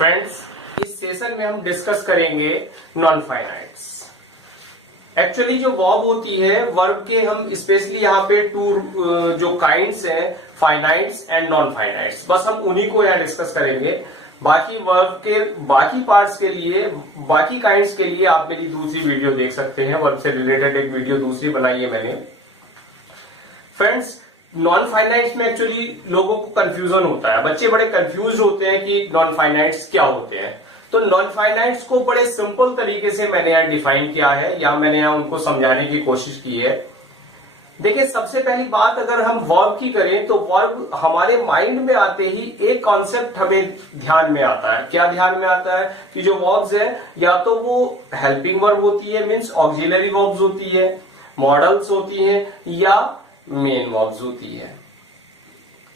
Friends, इस session में हम डिस्कस करेंगे नॉन फाइनाइट्स। एक्चुअली जो वर्ब होती है, वर्ब के हम स्पेशली यहाँ पे टू जो काइंड्स हैं, फाइनाइट्स एंड नॉन फाइनाइट्स, बस हम उन्हीं को यहाँ डिस्कस करेंगे। बाकी वर्ब के बाकी पार्ट्स के लिए, बाकी काइंड्स के लिए आप मेरी दूसरी वीडियो देख सकते हैं। वर्ब से रिलेटेड एक वीडियो दूसरी बनाई है मैंने। फ्रेंड्स, नॉन फाइनाइट्स में एक्चुअली लोगों को कंफ्यूजन होता है, बच्चे बड़े कंफ्यूज होते हैं कि नॉन फाइनाइट्स क्या होते हैं। तो नॉन फाइनाइट्स को बड़े सिंपल तरीके से मैंने यहाँ डिफाइन किया है, या मैंने यहाँ उनको समझाने की कोशिश की है। देखिए, सबसे पहली बात अगर हम वर्ब की करें तो वर्ब हमारे माइंड में आते ही एक कॉन्सेप्ट हमें ध्यान में आता है। क्या ध्यान में आता है कि जो वर्ब्स है, या तो वो हेल्पिंग वर्ब होती है, मीन्स ऑक्सिलरी वर्ब्स होती है, मॉडल्स होती है, या मेन वर्ब्स होती है।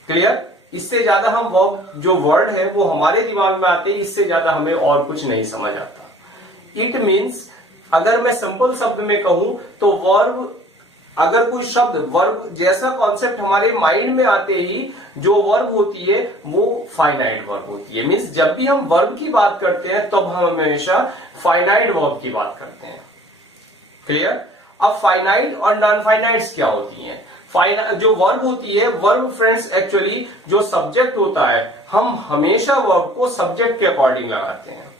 क्लियर? इससे ज्यादा हम वर्ब जो वर्ड है वो हमारे दिमाग में आते हैं, इससे ज्यादा हमें और कुछ नहीं समझ आता। इट मीन्स, अगर मैं सिंपल शब्द में कहूं तो वर्ब, अगर कोई शब्द वर्ब जैसा कॉन्सेप्ट हमारे माइंड में आते ही जो वर्ब होती है वो फाइनाइट वर्ब होती है। मीन्स जब भी हम वर्ब की बात करते हैं तब हम हमेशा फाइनाइट वर्ब की बात करते हैं। क्लियर? अब फाइनाइट और नॉन फाइनाइट्स क्या होती हैं? जो वर्ब होती है, वर्ब फ्रेंड्स एक्चुअली जो सब्जेक्ट होता है, हम हमेशा वर्ब को सब्जेक्ट के अकॉर्डिंग लगाते हैं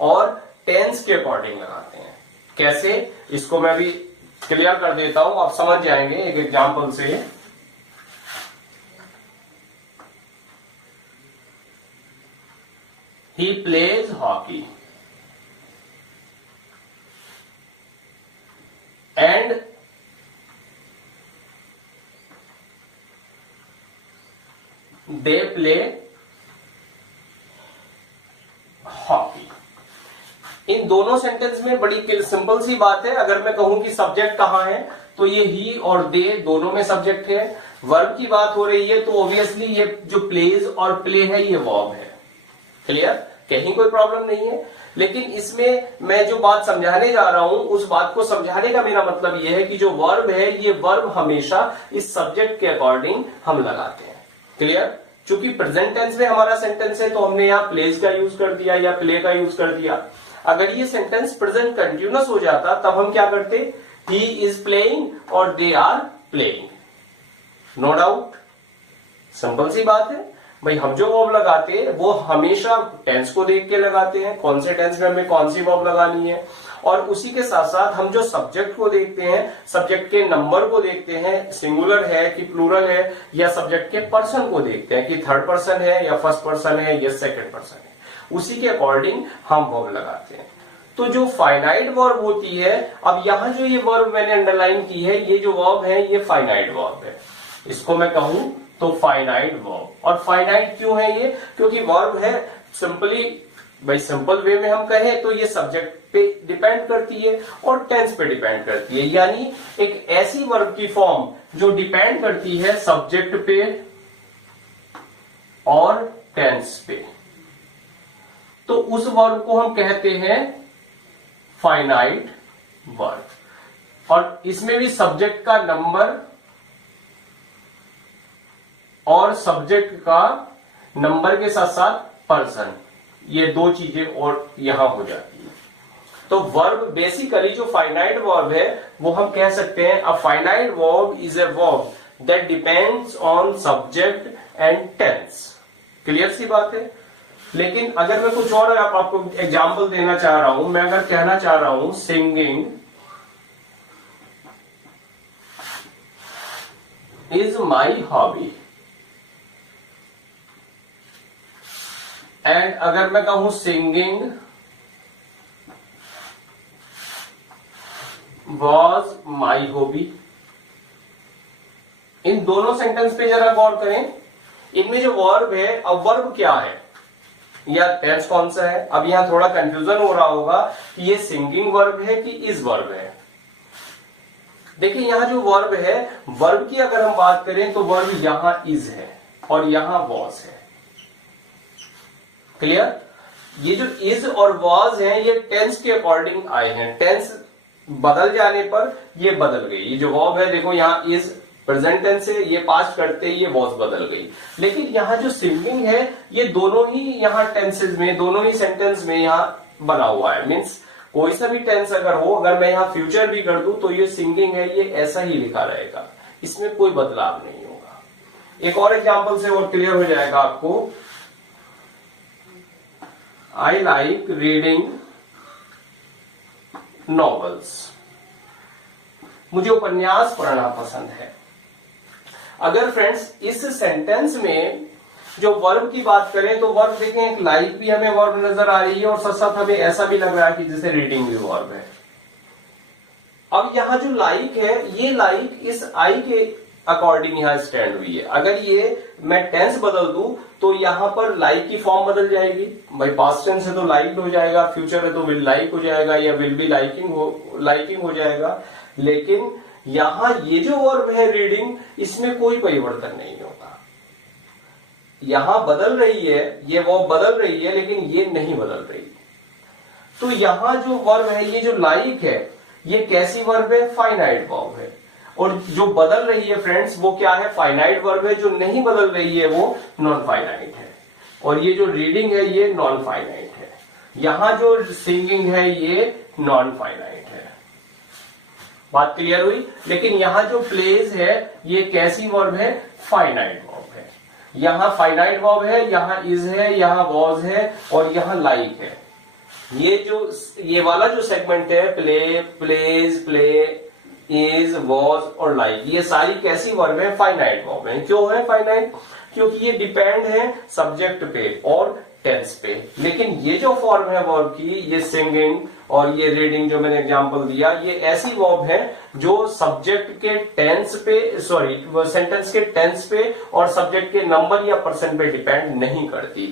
और टेंस के अकॉर्डिंग लगाते हैं। कैसे, इसको मैं भी क्लियर कर देता हूं, आप समझ जाएंगे एक एग्जांपल से। He plays hockey and they play hockey. इन दोनों सेंटेंस में बड़ी सिंपल सी बात है। अगर मैं कहूं कि सब्जेक्ट कहां है, तो ये ही और दे दोनों में सब्जेक्ट है। वर्ब की बात हो रही है तो ऑब्वियसली ये जो प्लेज और प्ले है ये वर्ब है। क्लियर? कहीं कोई प्रॉब्लम नहीं है। लेकिन इसमें मैं जो बात समझाने जा रहा हूं, उस बात को समझाने का मेरा मतलब यह है कि जो वर्ब है, ये वर्ब हमेशा इस सब्जेक्ट के अकॉर्डिंग हम लगाते हैं। क्लियर? चूंकि प्रेजेंट टेंस में हमारा सेंटेंस है तो हमने यहाँ प्लेज का यूज कर दिया या प्ले का यूज कर दिया। अगर ये सेंटेंस प्रेजेंट कंटिन्यूअस हो जाता तब हम क्या करते? ही इज प्लेइंग और they are playing. No doubt, simple सी बात है भाई। हम जो वर्ब लगाते हैं वो हमेशा टेंस को देख के लगाते हैं, कौन से टेंस में हमें कौन सी वर्ब लगानी है, और उसी के साथ साथ हम जो सब्जेक्ट को देखते हैं, सब्जेक्ट के नंबर को देखते हैं, सिंगुलर है कि प्लूरल है, या सब्जेक्ट के पर्सन को देखते हैं कि थर्ड पर्सन है या फर्स्ट पर्सन है या सेकंड पर्सन है। उसी के अकॉर्डिंग हम वर्ब लगाते हैं। तो जो फाइनाइट वर्ब होती है, अब यहां जो ये वर्ब मैंने अंडरलाइन की है, ये जो वर्ब है ये फाइनाइट वर्ब है। इसको मैं कहूं तो फाइनाइट वर्ब। और फाइनाइट क्यों है ये? क्योंकि वर्ब है सिंपली, भाई सिंपल वे में हम कहें तो ये सब्जेक्ट पे डिपेंड करती है और टेंस पे डिपेंड करती है। यानी एक ऐसी वर्ब की फॉर्म जो डिपेंड करती है सब्जेक्ट पे और टेंस पे, तो उस वर्ब को हम कहते हैं फाइनाइट वर्ब। और इसमें भी सब्जेक्ट का नंबर और सब्जेक्ट का नंबर के साथ साथ पर्सन, ये दो चीजें और यहां हो जाती है। तो वर्ब बेसिकली जो फाइनाइट वर्ब है वो हम कह सकते हैं a finite verb is a verb that depends on subject and tense. Clear सी बात है? लेकिन अगर मैं कुछ और आपको एग्जांपल देना चाह रहा हूं, मैं अगर कहना चाह रहा हूं singing is my hobby, and अगर मैं कहूं सिंगिंग वॉज माई हॉबी, इन दोनों सेंटेंस पे जरा गौर करें। इनमें जो वर्ब है, अब वर्ब क्या है या टेंस कौन सा है? अब यहां थोड़ा कंफ्यूजन हो रहा होगा कि ये सिंगिंग वर्ब है कि इज वर्ब है। देखिए, यहां जो वर्ब है, वर्ब की अगर हम बात करें तो वर्ब यहां इज है और यहां वॉज है। क्लियर? ये जो इज और वॉज है ये टेंस के अकॉर्डिंग आए हैं। टेंस बदल जाने पर ये बदल गई। ये जो वर्ब है देखो, यहां इज प्रेजेंट टेंस है, ये पास्ट करते ही ये वॉज बदल गई। लेकिन यहाँ जो सिंगिंग है ये दोनों ही यहाँ टेंसेज में, दोनों ही सेंटेंस में यहाँ बना हुआ है। मीन्स कोई सा भी टेंस अगर हो, अगर मैं यहाँ फ्यूचर भी कर दूं तो ये सिंगिंग है, ये ऐसा ही लिखा रहेगा, इसमें कोई बदलाव नहीं होगा। एक और एग्जांपल से और क्लियर हो जाएगा आपको। आई लाइक रीडिंग नॉवेल्स, मुझे उपन्यास पढ़ना पसंद है। अगर फ्रेंड्स इस सेंटेंस में जो वर्ब की बात करें तो वर्ब देखें, एक लाइक भी हमें वर्ब नजर आ रही है और साथ साथ हमें ऐसा भी लग रहा है कि जैसे रीडिंग भी वर्ब है। अब यहां जो लाइक है, ये लाइक इस आई के अकॉर्डिंग यहां स्टैंड हुई है। अगर ये मैं टेंस बदल दूं तो यहां पर लाइक की फॉर्म बदल जाएगी। भाई पास्ट टेंस है तो लाइक हो जाएगा, फ्यूचर है तो विल लाइक हो जाएगा, या विल बी लाइकिंग हो जाएगा। लेकिन यहां ये जो वर्ब है रीडिंग, इसमें कोई परिवर्तन नहीं होता। यहां बदल रही है, ये वर्ब बदल रही है, लेकिन ये नहीं बदल रही। तो यहां जो वर्ब है, ये जो लाइक है, ये कैसी वर्ब है? फाइनाइट वर्ब है। और जो बदल रही है फ्रेंड्स वो क्या है? फाइनाइट वर्ब है। जो नहीं बदल रही है वो नॉन फाइनाइट है। और ये जो रीडिंग है ये नॉन फाइनाइट है। यहां जो सिंगिंग है ये नॉन फाइनाइट है। बात क्लियर हुई? लेकिन यहां जो प्लेज है ये कैसी वर्ब है? फाइनाइट वर्ब है। यहां फाइनाइट वर्ब है, यहां इज है, यहां वॉज है और यहां लाइक है। ये वाला जो सेगमेंट है, play, plays, play, is, was और लाइक, ये सारी कैसी वर्ब है? फाइनाइट वर्ब है। क्यों है फाइनाइट? क्योंकि ये डिपेंड है सब्जेक्ट पे और टेंस पे। लेकिन ये जो फॉर्म है वर्ब की, ये सिंगिंग और ये रीडिंग जो मैंने एग्जांपल दिया, ये ऐसी वर्ब है जो सब्जेक्ट के टेंस पे, सेंटेंस के टेंस पे और सब्जेक्ट के नंबर या पर्सन पे डिपेंड नहीं करती।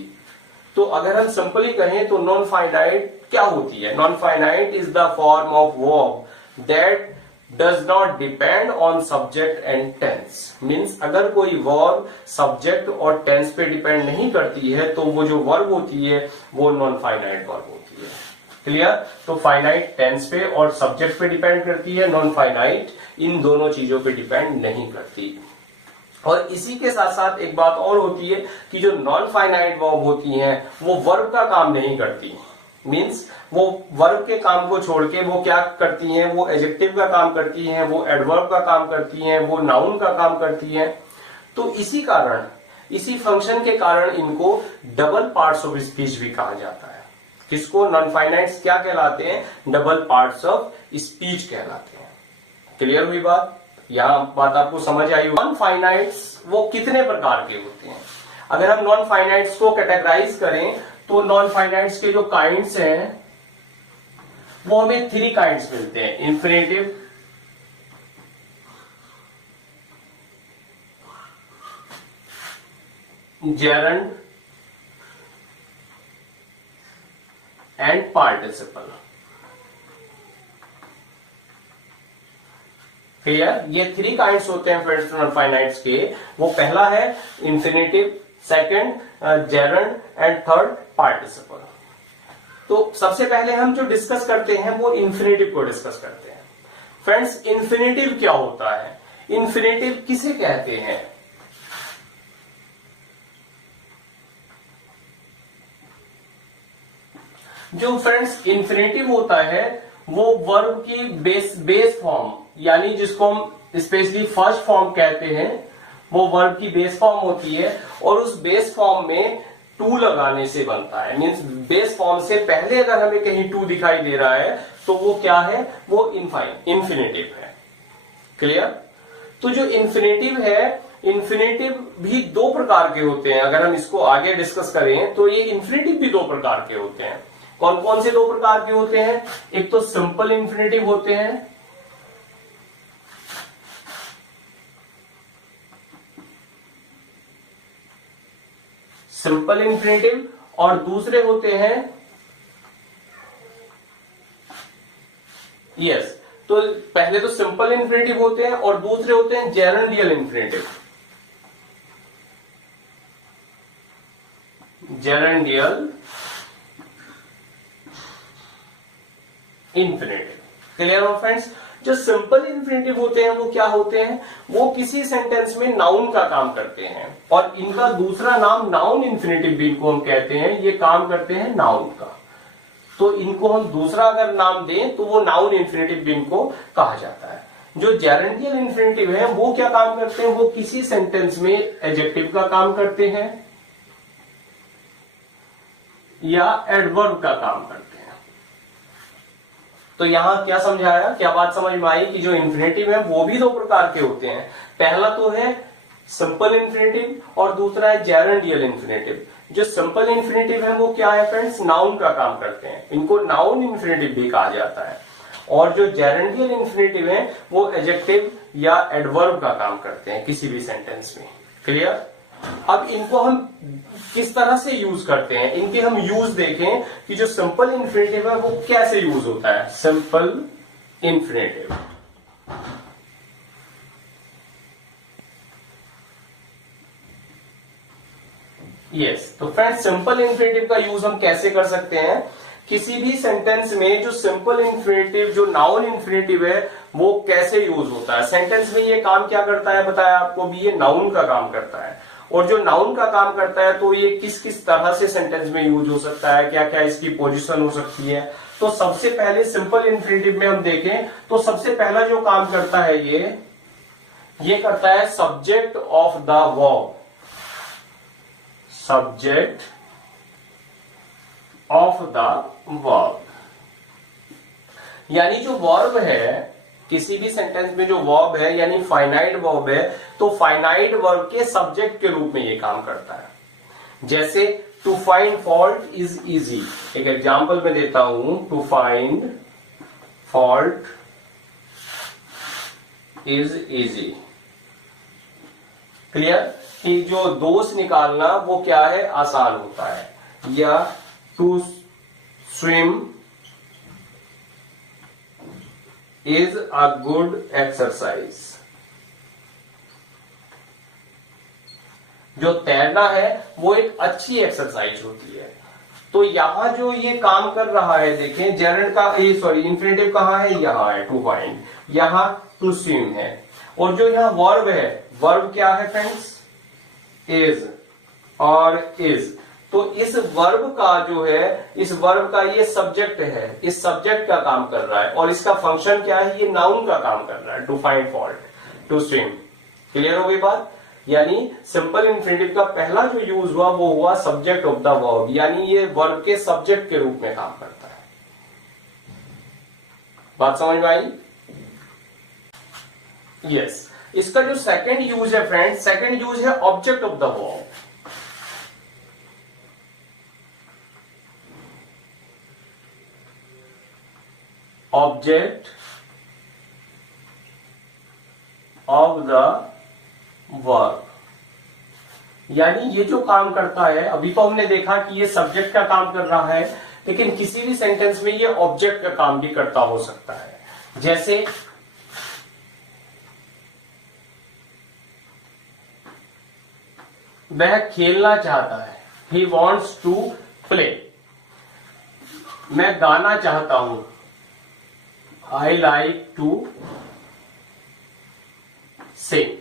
तो अगर हम सिंपली कहें तो नॉन फाइनाइट क्या होती है? Non finite is the form of verb that does not depend on subject and tense. Means अगर कोई वर्ब सब्जेक्ट और टेंस पे डिपेंड नहीं करती है तो वो जो वर्ब होती है वो नॉन फाइनाइट वर्ब होती है। क्लियर? तो फाइनाइट टेंस पे और सब्जेक्ट पे डिपेंड करती है, नॉन फाइनाइट इन दोनों चीजों पे डिपेंड नहीं करती। और इसी के साथ साथ एक बात और होती है कि जो नॉन फाइनाइट वर्ब होती हैं वो वर्ब का काम नहीं करती। मीन्स वो वर्ब के काम को छोड़ के वो क्या करती हैं? वो एडजेक्टिव का काम करती हैं, वो एडवर्ब का काम करती हैं, वो नाउन का काम करती हैं। तो इसी कारण, इसी फंक्शन के कारण इनको डबल पार्ट्स ऑफ स्पीच भी कहा जाता है। किसको? नॉन फाइनाइट्स क्या कहलाते हैं? डबल पार्ट्स ऑफ स्पीच कहलाते हैं। क्लियर हुई बात? यहां बात आपको समझ आई? नॉन फाइनाइट्स वो कितने प्रकार के होते हैं? अगर हम नॉन फाइनाइट्स को कैटेगराइज करें तो नॉन फाइनाइट्स के जो काइंड्स हैं वो हमें 3 काइंड्स मिलते हैं। Infinitive, gerund and participle. Clear? ये 3 काइंड्स होते हैं फ्रेंड्स नॉन फाइनाइट्स के। वो पहला है infinitive, second gerund and third participle. तो सबसे पहले हम जो डिस्कस करते हैं वो इंफिनिटिव को डिस्कस करते हैं। फ्रेंड्स इंफिनिटिव क्या होता है? इंफिनिटिव किसे कहते हैं? जो फ्रेंड्स इंफिनिटिव होता है वो वर्ब की बेस फॉर्म, यानी जिसको हम स्पेशली फर्स्ट फॉर्म कहते हैं, वो वर्ब की बेस फॉर्म होती है और उस बेस फॉर्म में टू लगाने से बनता है। मींस बेस फॉर्म से पहले अगर हमें कहीं टू दिखाई दे रहा है तो वो क्या है? वो इंफिनिटिव है। क्लियर? तो जो इंफिनिटिव है, इंफिनिटिव भी 2 प्रकार के होते हैं। अगर हम इसको आगे डिस्कस करें तो ये इंफिनिटिव भी 2 प्रकार के होते हैं। कौन कौन से 2 प्रकार के होते हैं? एक तो सिंपल इंफिनिटिव होते हैं, सिंपल इंफिनिटिव, और दूसरे होते हैं यस तो पहले तो सिंपल इंफिनिटिव होते हैं और दूसरे होते हैं जेरेंडियल इंफिनिटिव। जेरेंडियल इंफिनिटिव। क्लियर हो फ्रेंड्स? जो सिंपल इन्फिनेटिव होते हैं वो क्या होते हैं, वो किसी सेंटेंस में नाउन का काम करते हैं, और इनका दूसरा नाम नाउन इन्फिनेटिव भी इनको हम कहते हैं, ये काम करते हैं नाउन का। तो इनको हम दूसरा अगर नाम दें तो वो नाउन इन्फिनेटिव भी इनको कहा जाता है। जो जेरेंडियल इन्फिनेटिव है वो क्या काम करते हैं, वो किसी सेंटेंस में एडजेक्टिव का काम करते हैं या एडवर्ब का काम करते हैं। तो यहां क्या समझाया, क्या बात समझ में आई कि जो इन्फिनेटिव है वो भी दो प्रकार के होते हैं। पहला तो है सिंपल इन्फिनेटिव और दूसरा है जेरेंडियल इन्फिनेटिव। जो सिंपल इन्फिनेटिव है वो क्या है फ्रेंड्स, नाउन का काम करते हैं, इनको नाउन इन्फिनेटिव भी कहा जाता है। और जो जेरेंडियल इन्फिनेटिव है वो एडजेक्टिव या एडवर्ब का काम करते हैं किसी भी सेंटेंस में। क्लियर। अब इनको हम किस तरह से यूज करते हैं, इनके हम यूज देखें कि जो सिंपल इन्फिनेटिव है वो कैसे यूज होता है। Simple infinitive, yes. तो फ्रेंड्स सिंपल इन्फिनेटिव का यूज हम कैसे कर सकते हैं, किसी भी सेंटेंस में जो सिंपल इन्फिनेटिव जो नाउन इन्फिनेटिव है वो कैसे यूज होता है। सेंटेंस में ये काम क्या करता है बताया आपको भी, ये नाउन का काम करता है। और जो नाउन का काम करता है तो ये किस किस तरह से सेंटेंस में यूज हो सकता है, क्या क्या इसकी पोजीशन हो सकती है। तो सबसे पहले सिंपल इन्फिनेटिव में हम देखें तो सबसे पहला जो काम करता है ये करता है subject of the verb, subject of the verb. यानी जो वर्ब है किसी भी सेंटेंस में जो वर्ब है यानी फाइनाइट वर्ब है, तो फाइनाइट वर्ब के सब्जेक्ट के रूप में ये काम करता है। जैसे to find fault is easy, एक एग्जांपल मैं देता हूं, to find fault is easy. Clear कि जो दोष निकालना वो क्या है, आसान होता है। या to swim is a good exercise, जो तैरना है वो एक अच्छी एक्सरसाइज होती है। तो यहां जो ये काम कर रहा है देखें, जेरेंड का इन्फिनेटिव कहां है, यहां है टू फाइंड, यहां टू स्विम है। और जो यहां वर्ब है, वर्ब क्या है फ्रेंड्स, इज और इज। तो इस वर्ब का जो है, इस वर्ब का ये सब्जेक्ट है, इस सब्जेक्ट का काम कर रहा है, और इसका फंक्शन क्या है, ये नाउन का काम कर रहा है, to find fault, to swim. Clear हो गई बात। यानी सिंपल इन्फिनेटिव का पहला जो यूज हुआ वो हुआ सब्जेक्ट ऑफ द वर्ब, यानी ये वर्ब के सब्जेक्ट के रूप में काम करता है। बात समझ में आई। यस। इसका जो सेकंड यूज है फ्रेंड्स, सेकंड यूज है object of the verb. Object of the verb, यानी ये जो काम करता है, अभी तो हमने देखा कि ये सब्जेक्ट का काम कर रहा है, लेकिन किसी भी सेंटेंस में ये ऑब्जेक्ट का काम भी करता हो सकता है। जैसे वह खेलना चाहता है, ही वॉन्ट्स टू प्ले। मैं गाना चाहता हूं, आई लाइक टू सिंग।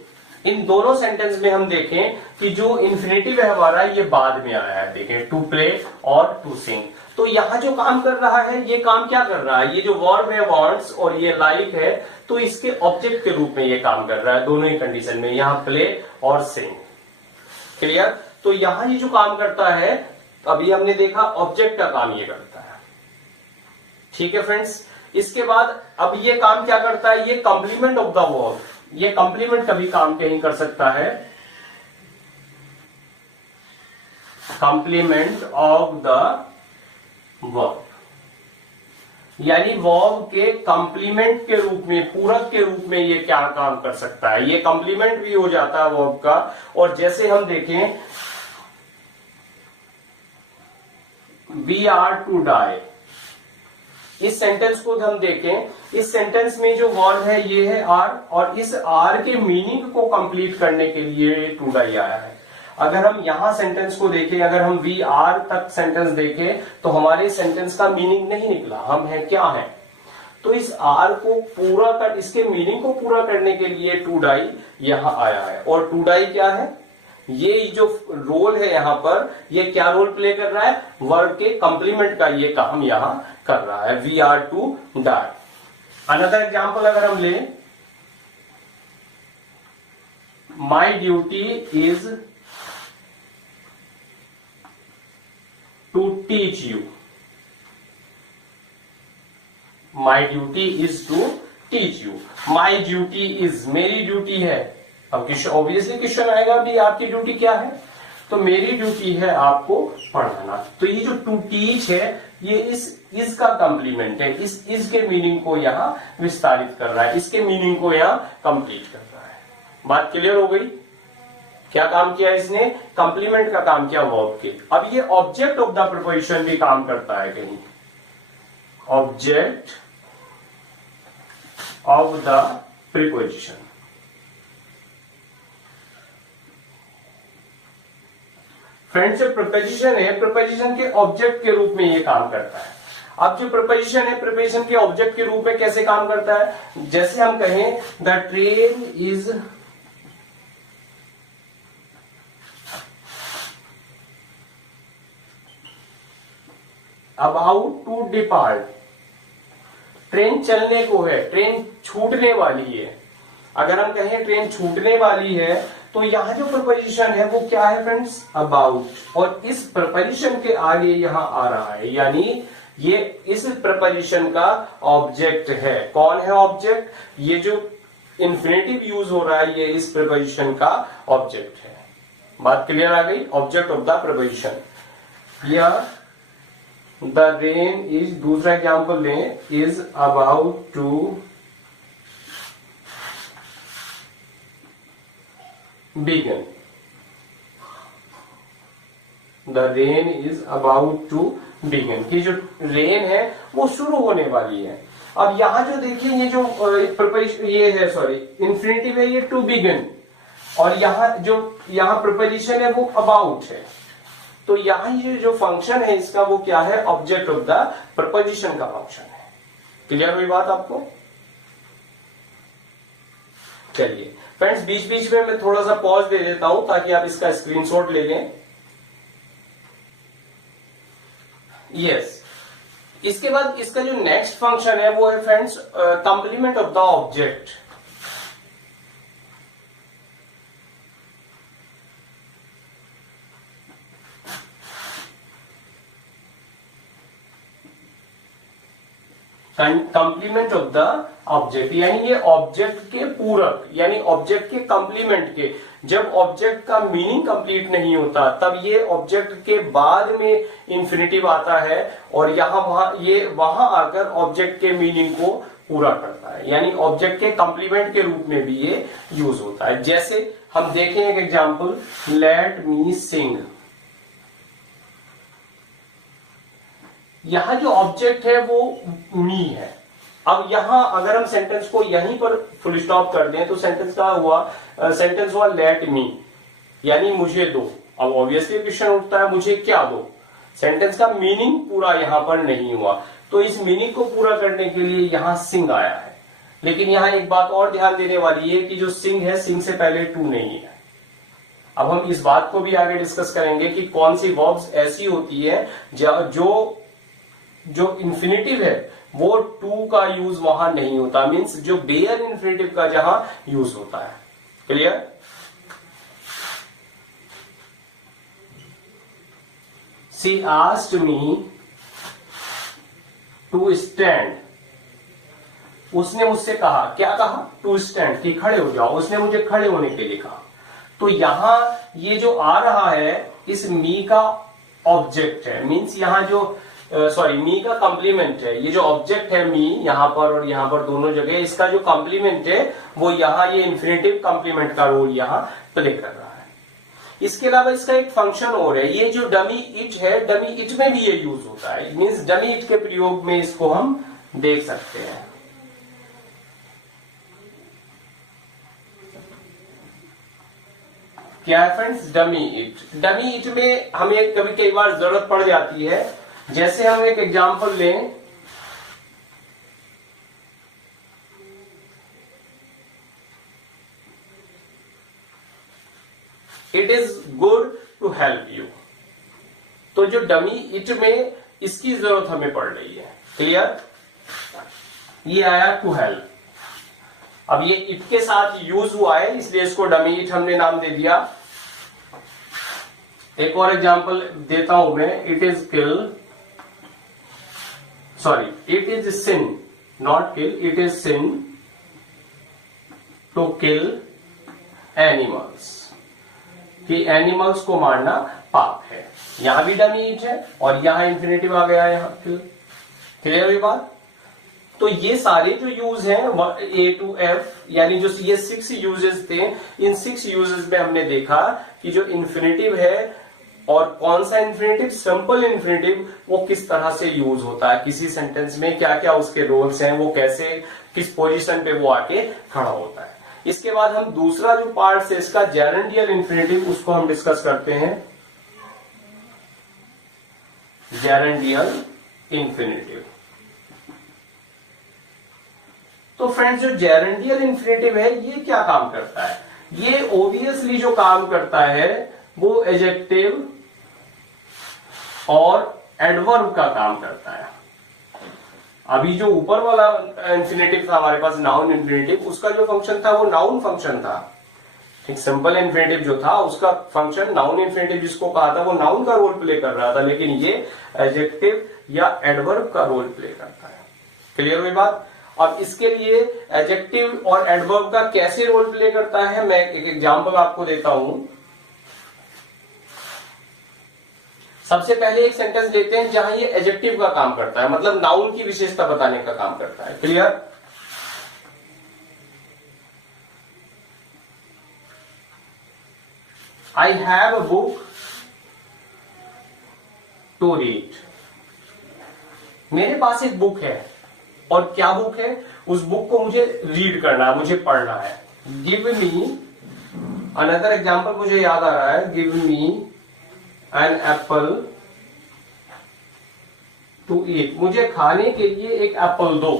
इन दोनों सेंटेंस में हम देखें कि जो इन्फिनेटिव है हमारा ये बाद में आया है, देखें टू प्ले और टू सिंग। तो यहां जो काम कर रहा है, ये काम क्या कर रहा है, ये जो वर्ब है वांट्स और ये लाइक है, तो इसके ऑब्जेक्ट के रूप में ये काम कर रहा है दोनों ही कंडीशन में, यहां प्ले और सिंग। क्लियर। तो यहां ये जो काम करता है, अभी हमने देखा ऑब्जेक्ट का काम ये करता है। ठीक है फ्रेंड्स। इसके बाद अब ये काम क्या करता है, ये कॉम्प्लीमेंट ऑफ द वर्ब, ये कॉम्प्लीमेंट कभी काम नहीं कर सकता है, कॉम्प्लीमेंट ऑफ द वर्ब, यानी वर्ब के कॉम्प्लीमेंट के रूप में, पूरक के रूप में ये क्या काम कर सकता है, ये कॉम्प्लीमेंट भी हो जाता है वर्ब का। और जैसे हम देखें वी आर टू डाई, इस सेंटेंस को हम देखें, इस सेंटेंस में जो वर्ड है ये है आर, और इस आर के मीनिंग को कंप्लीट करने के लिए टू डाई आया है। अगर हम यहां सेंटेंस को देखें, अगर हम वी आर तक सेंटेंस देखें तो हमारे सेंटेंस का मीनिंग नहीं निकला, हम है क्या है। तो इस आर को पूरा कर, इसके मीनिंग को पूरा करने के लिए टू डाई यहां आया है। और टू डाई क्या है, ये जो रोल है यहां पर, ये क्या रोल प्ले कर रहा है, वर्ब के कंप्लीमेंट का ये काम यहां कर रहा है, we are to die. Another example अगर हम लें, my duty is to teach you, my duty is to teach you. My duty is, मेरी ड्यूटी है। अब ऑब्वियसली क्वेश्चन आएगा भी आपकी ड्यूटी क्या है, तो मेरी ड्यूटी है आपको पढ़ाना। तो ये जो टू टीच है ये इस का कंप्लीमेंट है, इस के मीनिंग को यहाँ विस्तारित कर रहा है, इसके मीनिंग को यहाँ कंप्लीट कर रहा है। बात क्लियर हो गई? क्या काम किया इसने, कंप्लीमेंट का काम किया वर्ब के। अब ये ऑब्जेक्ट ऑफ द प्रीपोजिशन भी काम करता है कहीं, object of the preposition. Friends जो प्रीपोजिशन है, प्रीपोजिशन के ऑब्जेक्ट के रूप में ये काम करता है। अब जो प्रीपोजिशन है, प्रीपोजिशन के ऑब्जेक्ट के रूप में कैसे काम करता है, जैसे हम कहें the train is about to depart, train चलने को है, ट्रेन छूटने वाली है। अगर हम कहें ट्रेन छूटने वाली है, तो यहां जो प्रीपोजिशन है वो क्या है फ्रेंड्स, अबाउट, और इस प्रीपोजिशन के आगे यहां आ रहा है, यानी ये इस प्रीपोजिशन का ऑब्जेक्ट है। कौन है ऑब्जेक्ट, ये जो इंफिनिटिव यूज हो रहा है ये इस प्रीपोजिशन का ऑब्जेक्ट है। बात क्लियर आ गई, ऑब्जेक्ट ऑफ द प्रीपोजिशन। या द रेन इज, दूसरा एग्जाम्पल लें, is about to begin, the rain is about to begin, की जो रेन है वो शुरू होने वाली है। अब यहां जो देखिए ये जो प्रीपोजिशन ये है, सॉरी इंफिनिटिव है, ये टू बिगिन, और यहाँ प्रीपोजिशन है वो अबाउट है। तो यहां ये जो फंक्शन है इसका वो क्या है, ऑब्जेक्ट ऑफ द प्रीपोजिशन का फंक्शन है। क्लियर हुई बात आपको? चलिए फ्रेंड्स, बीच बीच में मैं थोड़ा सा पॉज दे देता हूं ताकि आप इसका स्क्रीनशॉट ले लें। यस, इसके बाद इसका जो नेक्स्ट फंक्शन है वो है friends complement of the object. Complement of the object, यानी ये ऑब्जेक्ट के पूरक, यानी ऑब्जेक्ट के कंप्लीमेंट के। जब ऑब्जेक्ट का मीनिंग कंप्लीट नहीं होता तब ये ऑब्जेक्ट के बाद में इंफिनिटिव आता है, और वहां आकर ऑब्जेक्ट के मीनिंग को पूरा करता है, यानी ऑब्जेक्ट के कंप्लीमेंट के रूप में भी ये यूज होता है। जैसे हम देखें एक एग्जाम्पल, लेट मी सिंग। यहां जो ऑब्जेक्ट है वो मी है। अब यहां अगर हम सेंटेंस को यहीं पर फुल स्टॉप कर दें तो सेंटेंस का हुआ, सेंटेंस हुआ लेट मी, यानी मुझे दो। अब ऑब्वियसली क्वेश्चन उठता है मुझे क्या दो, सेंटेंस का मीनिंग पूरा यहां पर नहीं हुआ, तो इस मीनिंग को पूरा करने के लिए यहां सिंग आया है। लेकिन यहां एक बात और ध्यान देने वाली है कि जो सिंग है, सिंग से पहले टू नहीं है। अब हम इस बात को भी आगे डिस्कस करेंगे कि कौन सी वर्ब्स ऐसी होती है जो इंफिनिटिव है वो टू का यूज वहां नहीं होता, मींस जो बेयर इंफिनिटिव का जहां यूज होता है। Clear? She asked me to stand, उसने मुझसे कहा, क्या कहा, टू स्टैंड, कि खड़े हो जाओ, उसने मुझे खड़े होने के लिए कहा। तो यहां ये जो आ रहा है इस मी का ऑब्जेक्ट है, मींस यहां जो मी का कॉम्प्लीमेंट है। ये जो ऑब्जेक्ट है मी यहां पर और यहां पर दोनों जगह, इसका जो कॉम्प्लीमेंट है वो यहां ये इंफिनिटिव कॉम्प्लीमेंट का रोल यहां प्ले कर रहा है। इसके अलावा इसका एक फंक्शन और है, ये जो डमी इट है, डमी इट में भी ये यूज होता है, मींस डमी इट के प्रयोग में इसको हम देख सकते हैं। क्या है friends, dummy it. Dummy it में हमें कभी कई बार जरूरत पड़ जाती है। जैसे हम एक एग्जांपल लें, it is good to help you. तो जो डमी इट में इसकी जरूरत हमें पड़ रही है। क्लियर? ये आया टू हेल्प। अब ये इट के साथ यूज हुआ है इसलिए इसको डमी इट हमने नाम दे दिया। एक और एग्जांपल देता हूं मैं, it is kill, sorry, it is sin, not kill, it is sin to kill animals, कि एनिमल्स को मारना पाप है। यहां भी डमी इट है और यहां इंफिनिटिव आ गया है यहां किल। क्लियर हुई बात? तो ये सारे जो यूज हैं ए टू एफ, यानी जो ये 6 यूजेस थे, इन 6 यूजेस में हमने देखा कि जो इन्फिनेटिव है और कौन सा इन्फिनेटिव, सिंपल इन्फिनेटिव, वो किस तरह से यूज होता है, किसी सेंटेंस में क्या क्या उसके रोल्स हैं, वो कैसे किस पोजीशन पे वो आके खड़ा होता है। इसके बाद हम दूसरा जो पार्ट है इसका जेरेंडियल इन्फिनेटिव, उसको हम डिस्कस करते हैं। जेरेंडियल इन्फिनेटिव। तो फ्रेंड्स जो जेरेंडियल इन्फिनेटिव है ये क्या काम करता है? ये ओबियसली जो काम करता है वो एडजेक्टिव और एडवर्ब का काम करता है। अभी जो ऊपर वाला इन्फिनेटिव था हमारे पास, नाउन इन्फिनेटिव, उसका जो फंक्शन था वो नाउन फंक्शन था। एक सिंपल इन्फिनेटिव जो था उसका फंक्शन, नाउन इन्फिनेटिव जिसको कहा था, वो नाउन का रोल प्ले कर रहा था, लेकिन ये एडजेक्टिव या एडवर्ब का रोल प्ले करता है। क्लियर हुई बात? अब इसके लिए एडजेक्टिव और एडवर्ब का कैसे रोल प्ले करता है, मैं एक एग्जांपल आपको देता हूं। सबसे पहले एक सेंटेंस लेते हैं जहां ये एडजेक्टिव का काम करता है, मतलब नाउन की विशेषता बताने का काम करता है। Clear? I have a book to read. मेरे पास एक बुक है, और क्या बुक है? उस बुक को मुझे रीड करना है, मुझे पढ़ना है। गिव मी अनदर एग्जाम्पल, मुझे याद आ रहा है, give me an apple to eat, मुझे खाने के लिए एक एप्पल दो।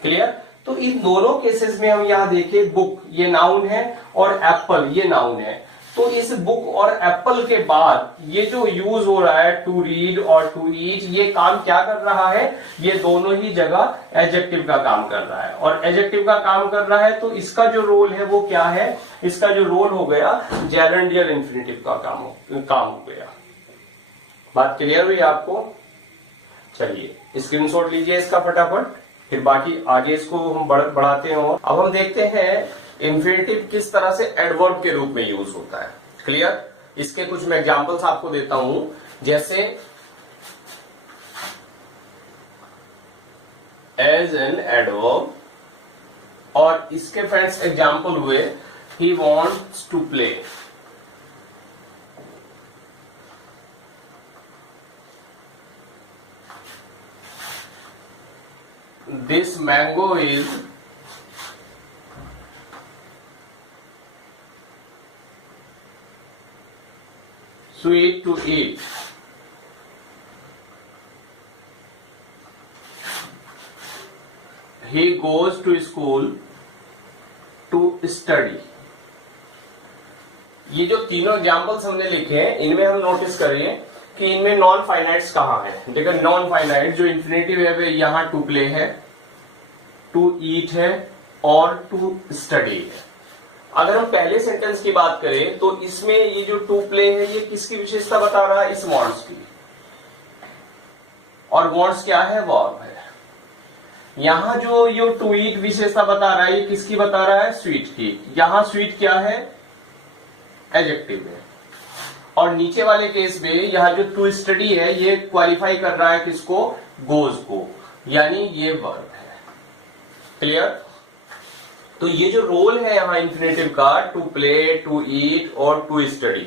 क्लियर? तो इन दोनों केसेस में हम यहां देखें, बुक ये नाउन है और एप्पल ये नाउन है। तो इस बुक और एप्पल के बाद ये जो यूज हो रहा है टू रीड और टू ईट, ये काम क्या कर रहा है? ये दोनों ही जगह एडजेक्टिव का काम कर रहा है, और एडजेक्टिव का काम कर रहा है तो इसका जो रोल है वो क्या है? इसका जो रोल हो गया जेरेंडियल इन्फिनेटिव का काम हो गया। बात क्लियर हुई आपको? चलिए स्क्रीनशॉट लीजिए इसका फटाफट, फिर बाकी आगे इसको हम बढ़ाते हैं। और अब हम देखते हैं इन्फिनेटिव किस तरह से एडवर्ब के रूप में यूज होता है। क्लियर? इसके कुछ मैं एग्जांपल्स आपको देता हूं, जैसे एज एन एडवर्ब, और इसके फ्रेंड्स एग्जांपल हुए he wants to play. This mango is sweet to eat. He goes to school to study. ये जो तीनों एग्जाम्पल्स हमने लिखे हैं, इनमें हम नोटिस करें कि इनमें नॉन फाइनाइट्स कहां है। देखो नॉन फाइनाइट जो इन्फिनेटिव है वे यहां टू प्ले है, टू ईट है और टू स्टडी है। अगर हम पहले सेंटेंस की बात करें तो इसमें ये जो टू प्ले है ये किसकी विशेषता बता रहा है? इस वॉन्ट्स की, और वॉन्ट्स क्या है? वर्ब है। यहां जो ये टू ईट विशेषता बता रहा है ये किसकी बता रहा है? स्वीट की। यहां स्वीट क्या है? एडजेक्टिव है। और नीचे वाले केस में यहां जो टू स्टडी है ये क्वालिफाई कर रहा है किसको? गोज को, यानी ये वर्ब है। क्लियर? तो ये जो रोल है यहां इन्फिनेटिव का, टू प्ले, टू ईट और टू स्टडी,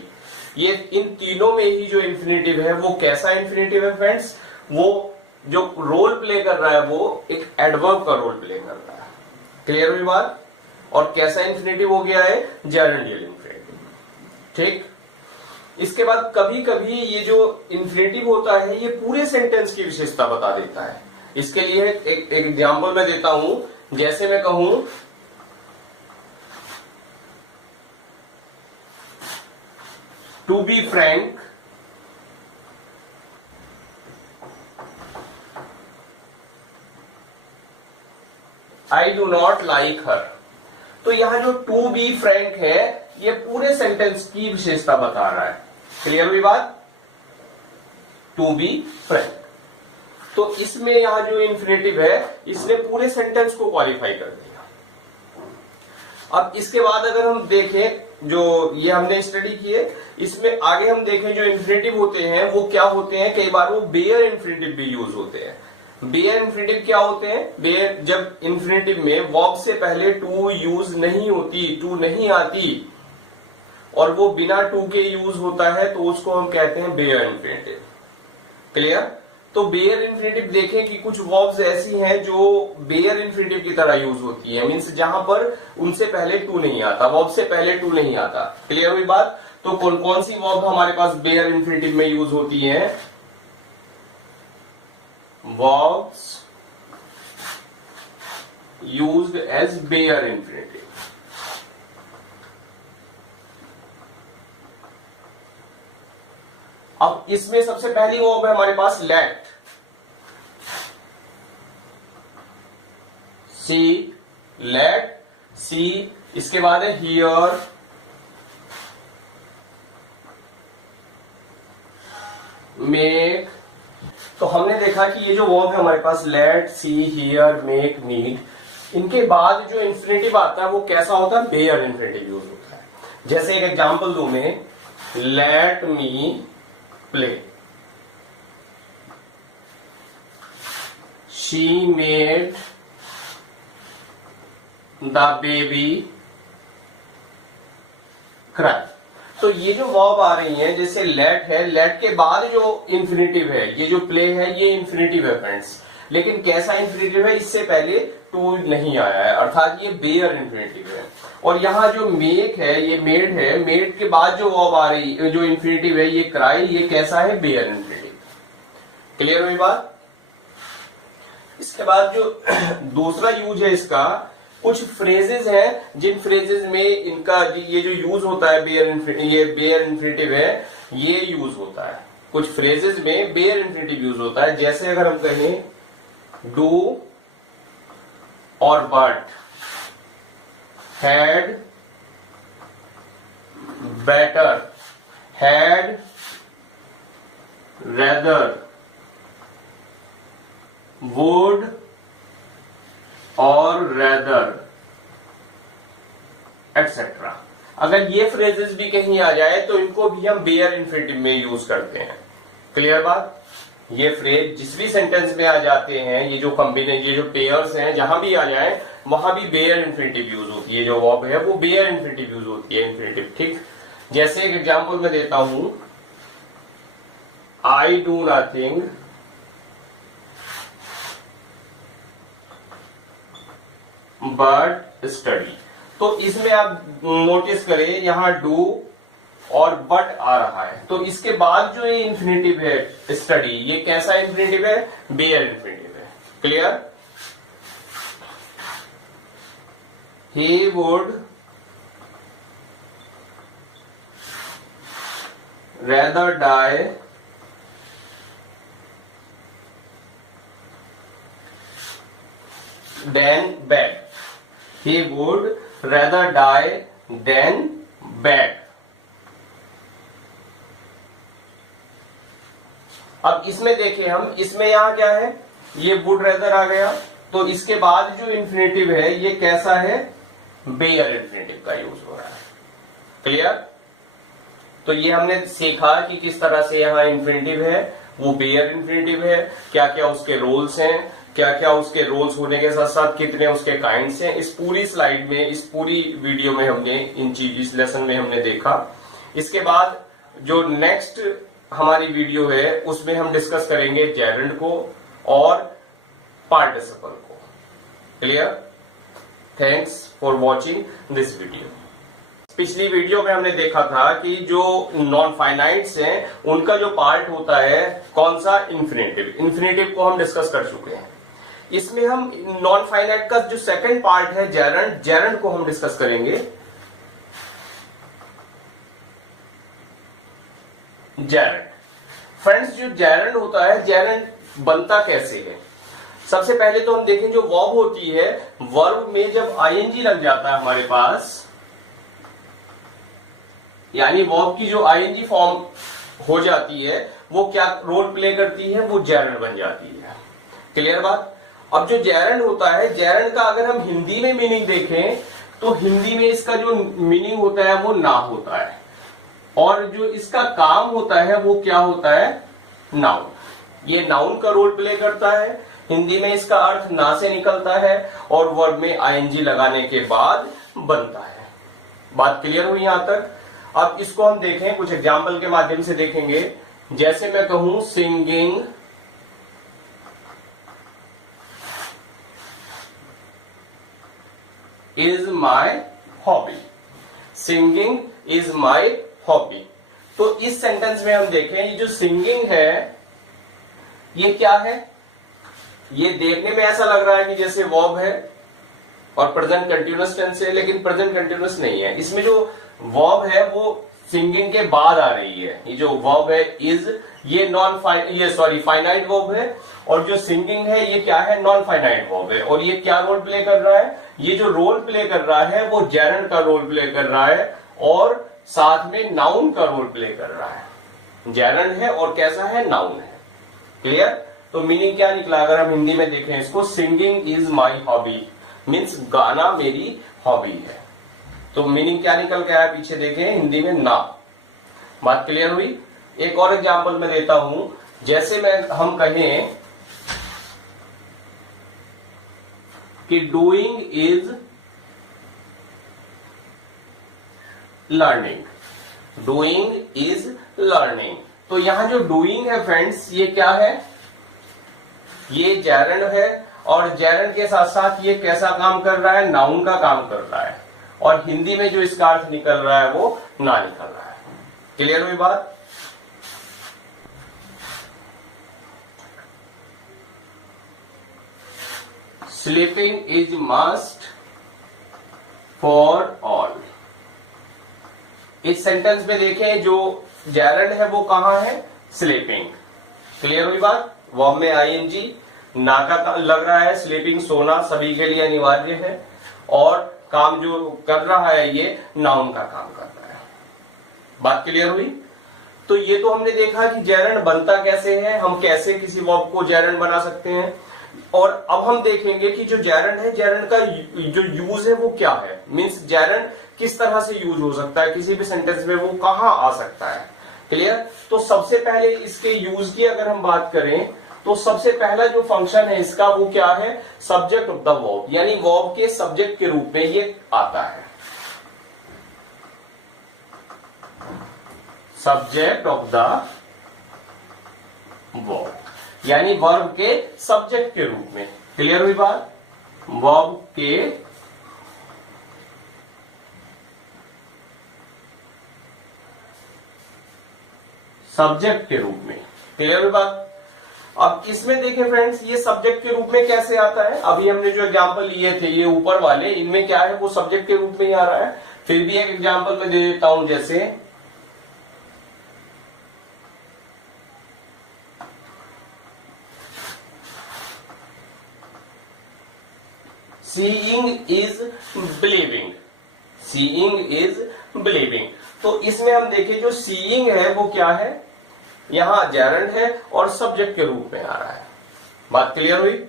ये इन तीनों में ही जो इन्फिनेटिव है वो कैसा इन्फिनेटिव है फ्रेंड्स? वो जो रोल प्ले कर रहा है वो एक एडवर्ब का रोल प्ले कर रहा है। क्लियर हुई बात? और कैसा इन्फिनेटिव हो गया है? जेरेंडियल इन्फिनेटिव। ठीक? इसके बाद कभी कभी ये जो इन्फिनेटिव होता है ये पूरे सेंटेंस की विशेषता बता देता है। इसके लिए एक एग्जाम्पल मैं देता हूं, जैसे मैं कहूं to be frank, I do not like her. तो यहां जो टू बी फ्रैंक है ये पूरे सेंटेंस की विशेषता बता रहा है। क्लियर हुई बात? To be frank. तो इसमें यहां जो इन्फिनेटिव है इसने पूरे सेंटेंस को क्वालिफाई कर दिया। अब इसके बाद अगर हम देखें, जो ये हमने स्टडी किए, इसमें आगे हम देखें जो इन्फिनेटिव होते हैं वो क्या होते हैं। कई बार वो बेयर इन्फिनेटिव भी यूज होते हैं। बेयर इन्फिनेटिव क्या होते हैं? बेयर, जब इन्फिनेटिव में वर्ब से पहले टू यूज नहीं होती, टू नहीं आती और वो बिना टू के यूज होता है, तो उसको हम कहते हैं बेयर इन्फिनेटिव। क्लियर? तो बेयर इन्फिनेटिव देखें कि कुछ वर्ब्स ऐसी हैं जो बेयर इन्फिनेटिव की तरह यूज होती है, मींस जहां पर उनसे पहले टू नहीं आता, वर्ब से पहले टू नहीं आता। क्लियर हुई बात? तो कौन कौन सी वर्ब हमारे पास बेयर इन्फिनेटिव में यूज होती है? Verbs used as bare infinitive. अब इसमें सबसे पहली वर्ब है हमारे पास लेट, सी, लेट, सी। इसके बाद है हियर, मेक। तो हमने देखा कि ये जो वर्ब है हमारे पास let, see, hear, make, need, इनके बाद जो इन्फिनेटिव आता है वो कैसा होता है? बेयर इन्फिनेटिव यूज होता है। जैसे एक एग्जांपल दूं मैं, let me play, she made the baby cry. तो ये जो वर्ब आ रही है, जैसे लेट है, लेट के बाद जो इन्फिनेटिव है, ये जो प्ले है, ये इन्फिनेटिव है फ्रेंड्स। लेकिन कैसा इन्फिनेटिव है? इससे पहले टू नहीं आया है, अर्थात ये बेयर इन्फिनेटिव है। और यहां जो मेक है, ये मेड है, मेड के बाद जो वर्ब आ रही है, जो इन्फिनेटिव है, ये क्राई, ये कैसा है? Bare infinitive. क्लियर हुई बात? इसके बाद जो दूसरा यूज है इसका, कुछ फ्रेजेस हैं जिन फ्रेजेस में इनका ये जो यूज होता है बेयर इन्फिनेटिव है, ये यूज होता है। कुछ फ्रेजेस में बेयर इन्फिनेटिव यूज होता है। जैसे अगर हम कहें डू और but, had, better, had, rather, would और रेदर, एटसेट्रा। अगर ये फ्रेजेस भी कहीं आ जाए तो इनको भी हम बेयर इन्फिनेटिव में यूज करते हैं। क्लियर बात? ये फ्रेज जिस भी सेंटेंस में आ जाते हैं, ये जो कॉम्बिनेशन, ये जो पेयर्स हैं, जहां भी आ जाए वहां भी बेयर इन्फिनेटिव यूज होती है। जो वर्ब है वो बेयर इन्फिनेटिव यूज होती है, इन्फिनेटिव। ठीक? जैसे एक एग्जांपल मैं देता हूं, I do nothing but study. तो इसमें आप नोटिस करें, यहां डू और बट आ रहा है, तो इसके बाद जो ये इन्फिनेटिव है स्टडी, ये कैसा इन्फिनेटिव है? बेयर इन्फिनेटिव है। Clear? He would rather die than beg. He would rather die than beg. अब इसमें देखें हम, इसमें यहां क्या है? ये would rather आ गया, तो इसके बाद जो इन्फिनेटिव है ये कैसा है? बेयर इन्फिनेटिव का यूज हो रहा है। क्लियर? तो ये हमने सीखा कि किस तरह से यहां इन्फिनेटिव है वो बेयर इन्फिनेटिव है, क्या क्या उसके रोल्स हैं, क्या क्या उसके रोल्स होने के साथ साथ कितने उसके काइंड्स हैं। इस पूरी स्लाइड में, इस पूरी वीडियो में हमने इन चीज, इस लेसन में हमने देखा। इसके बाद जो नेक्स्ट हमारी वीडियो है उसमें हम डिस्कस करेंगे जेरेंड को और पार्टिसिपल को। Clear? Thanks for watching this video. पिछली वीडियो में हमने देखा था कि जो नॉन फाइनाइट्स हैं उनका जो पार्ट होता है कौन सा? इन्फिनेटिव। इन्फिनेटिव को हम डिस्कस कर चुके हैं। इसमें हम नॉन फाइनाइट का जो सेकंड पार्ट है जेरेंड, जेरेंड को हम डिस्कस करेंगे। जेरंड। फ्रेंड्स, जो जेरंड होता है, जेरंड बनता कैसे है? सबसे पहले तो हम देखें, जो वर्ब होती है, वर्ब में जब आईएनजी लग जाता है हमारे पास, यानी वर्ब की जो आईएनजी फॉर्म हो जाती है, वो क्या रोल प्ले करती है? वो जेरंड बन जाती है। क्लियर बात? अब जो जेरंड होता है, जेरंड का अगर हम हिंदी में मीनिंग देखें तो हिंदी में इसका जो मीनिंग होता है वो ना होता है, और जो इसका काम होता है वो क्या होता है? नाउन। ये नाउन का रोल प्ले करता है। हिंदी में इसका अर्थ ना से निकलता है और वर्ब में आईएनजी लगाने के बाद बनता है। बात क्लियर हुई यहां तक? अब इसको हम देखें, कुछ एग्जाम्पल के माध्यम से देखेंगे। जैसे मैं कहूं singing is my hobby, singing is my hobby. तो इस सेंटेंस में हम देखें, ये जो सिंगिंग है ये क्या है? ये देखने में ऐसा लग रहा है कि जैसे वर्ब है और प्रेजेंट कंटीन्यूअस टेंस है, लेकिन प्रेजेंट कंटीन्यूअस नहीं है। इसमें जो वर्ब है वो सिंगिंग के बाद आ रही है। ये जो वर्ब है इज, ये फाइनाइट वर्ब है, और जो सिंगिंग है ये क्या है? नॉन फाइनाइट वर्ब है। और ये क्या रोल प्ले कर रहा है? ये जो रोल प्ले कर रहा है वो जेरंड का रोल प्ले कर रहा है, और साथ में नाउन का रोल प्ले कर रहा है। जेरंड है और कैसा है? नाउन है। क्लियर? तो मीनिंग क्या निकला अगर हम हिंदी में देखें इसको? Singing is my hobby, means गाना मेरी हॉबी है। तो मीनिंग क्या निकल के आया? पीछे देखें, हिंदी में ना। बात क्लियर हुई? एक और एग्जांपल मैं देता हूं। जैसे हम कहें कि doing is learning, doing is learning. तो यहां जो डूइंग है फ्रेंड्स, ये क्या है? ये जेरंड है, और जेरंड के साथ साथ ये कैसा काम कर रहा है? नाउन का काम कर रहा है, और हिंदी में जो इसका अर्थ निकल रहा है वो ना निकल रहा है। क्लियर हुई बात? Sleeping is must for all. इस सेंटेंस में देखें, जो जेरंड है वो कहां है? स्लीपिंग। क्लियर हुई बात? वर्ब में आईएनजी, ना का लग रहा है, स्लीपिंग सोना सभी के लिए अनिवार्य है, और काम जो कर रहा है ये नाउन का काम कर रहा है। बात क्लियर हुई? तो ये तो हमने देखा कि जेरंड बनता कैसे है, हम कैसे किसी वर्ब को जेरंड बना सकते हैं। और अब हम देखेंगे कि जो जेरंड है, जेरंड का जो यूज है वो क्या है, मीन्स जेरंड किस तरह से यूज हो सकता है किसी भी सेंटेंस में, वो कहां आ सकता है। क्लियर? तो सबसे पहले इसके यूज की अगर हम बात करें तो सबसे पहला जो फंक्शन है इसका वो क्या है? सब्जेक्ट ऑफ द वर्ब, यानी वर्ब के सब्जेक्ट के रूप में ये आता है। सब्जेक्ट ऑफ द वर्ब, यानी वर्ब के सब्जेक्ट के रूप में। क्लियर हुई बात? वर्ब के सब्जेक्ट के रूप में। क्लियर हुई बात? अब इसमें देखें फ्रेंड्स, ये सब्जेक्ट के रूप में कैसे आता है? अभी हमने जो एग्जांपल लिए थे ये ऊपर वाले, इनमें क्या है? वो सब्जेक्ट के रूप में ही आ रहा है। फिर भी एक एग्जांपल मैं दे देता हूं, जैसे seeing is believing, seeing is believing. तो इसमें हम देखें, जो सीइंग है वो क्या है? यहां जेरंड है और सब्जेक्ट के रूप में आ रहा है। बात क्लियर हुई?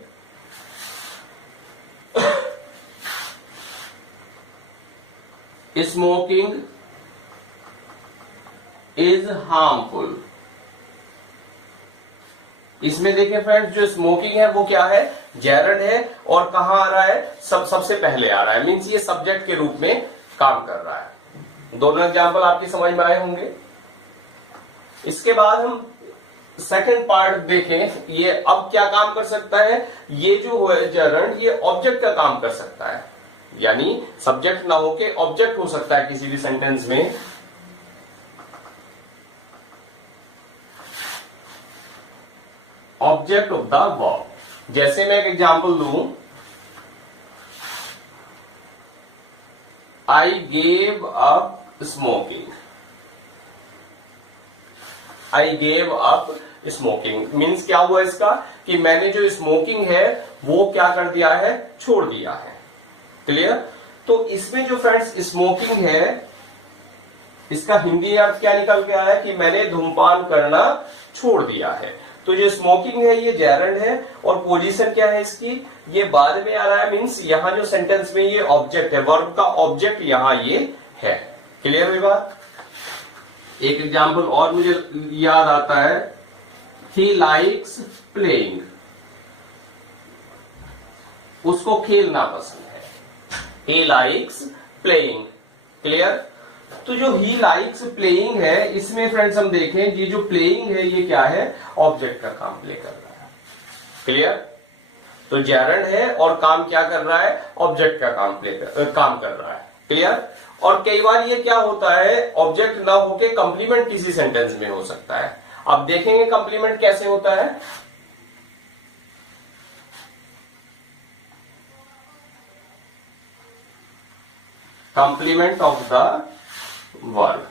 Smoking is harmful. इसमें देखें फ्रेंड्स, जो स्मोकिंग है वो क्या है? जेरंड है, और कहां आ रहा है? सबसे पहले आ रहा है, मीन्स ये सब्जेक्ट के रूप में काम कर रहा है। दोनों एग्जाम्पल आपकी समझ में आए होंगे। इसके बाद हम सेकंड पार्ट देखें, ये अब क्या काम कर सकता है? ये जो है जेरंड, ये ऑब्जेक्ट का काम कर सकता है, यानी सब्जेक्ट ना होके ऑब्जेक्ट हो सकता है किसी भी सेंटेंस में। Object of the verb. जैसे मैं एक एग्जांपल दूं, I gave up smoking. I gave up smoking. Means क्या हुआ इसका कि मैंने जो स्मोकिंग है वो क्या कर दिया है, छोड़ दिया है। क्लियर। तो इसमें जो फ्रेंड्स स्मोकिंग है इसका हिंदी अर्थ क्या निकल के आया कि मैंने धूमपान करना छोड़ दिया है। तो जो स्मोकिंग है ये जेरंड है और पोजीशन क्या है इसकी, ये बाद में आ रहा है। मीन्स यहां जो सेंटेंस में ये ऑब्जेक्ट है, वर्ब का ऑब्जेक्ट यहां ये है। क्लियर हुई बात। एक एग्जांपल और मुझे याद आता है, ही लाइक्स प्लेइंग, उसको खेलना पसंद है। He likes playing. क्लियर। तो जो ही लाइक्स प्लेइंग है इसमें फ्रेंड्स हम देखें ये जो प्लेइंग है ये क्या है, ऑब्जेक्ट का काम प्ले कर रहा है। क्लियर। तो जेरंड है और काम क्या कर रहा है, ऑब्जेक्ट का काम कर रहा है। क्लियर। और कई बार ये क्या होता है, ऑब्जेक्ट ना होके कंप्लीमेंट किसी सेंटेंस में हो सकता है। अब देखेंगे कंप्लीमेंट कैसे होता है। Complement of the verb.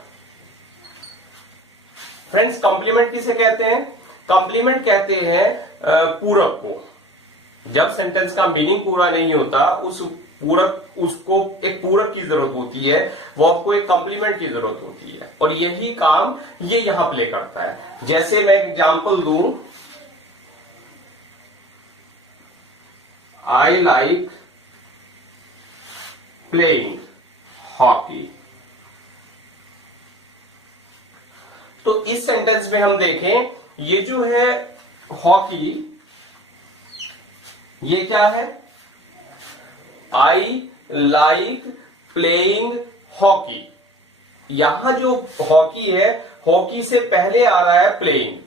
Friends complement किसे कहते हैं, कंप्लीमेंट कहते हैं पूरक को। जब सेंटेंस का मीनिंग पूरा नहीं होता उस पूरक, उसको एक पूरक की जरूरत होती है, वर्ब को एक कंप्लीमेंट की जरूरत होती है और यही काम ये यहां प्ले करता है। जैसे मैं एग्जांपल दूं, आई लाइक प्लेइंग हॉकी। तो इस सेंटेंस में हम देखें ये जो है हॉकी, ये क्या है, आई लाइक प्लेइंग हॉकी। यहां जो हॉकी है, हॉकी से पहले आ रहा है प्लेइंग।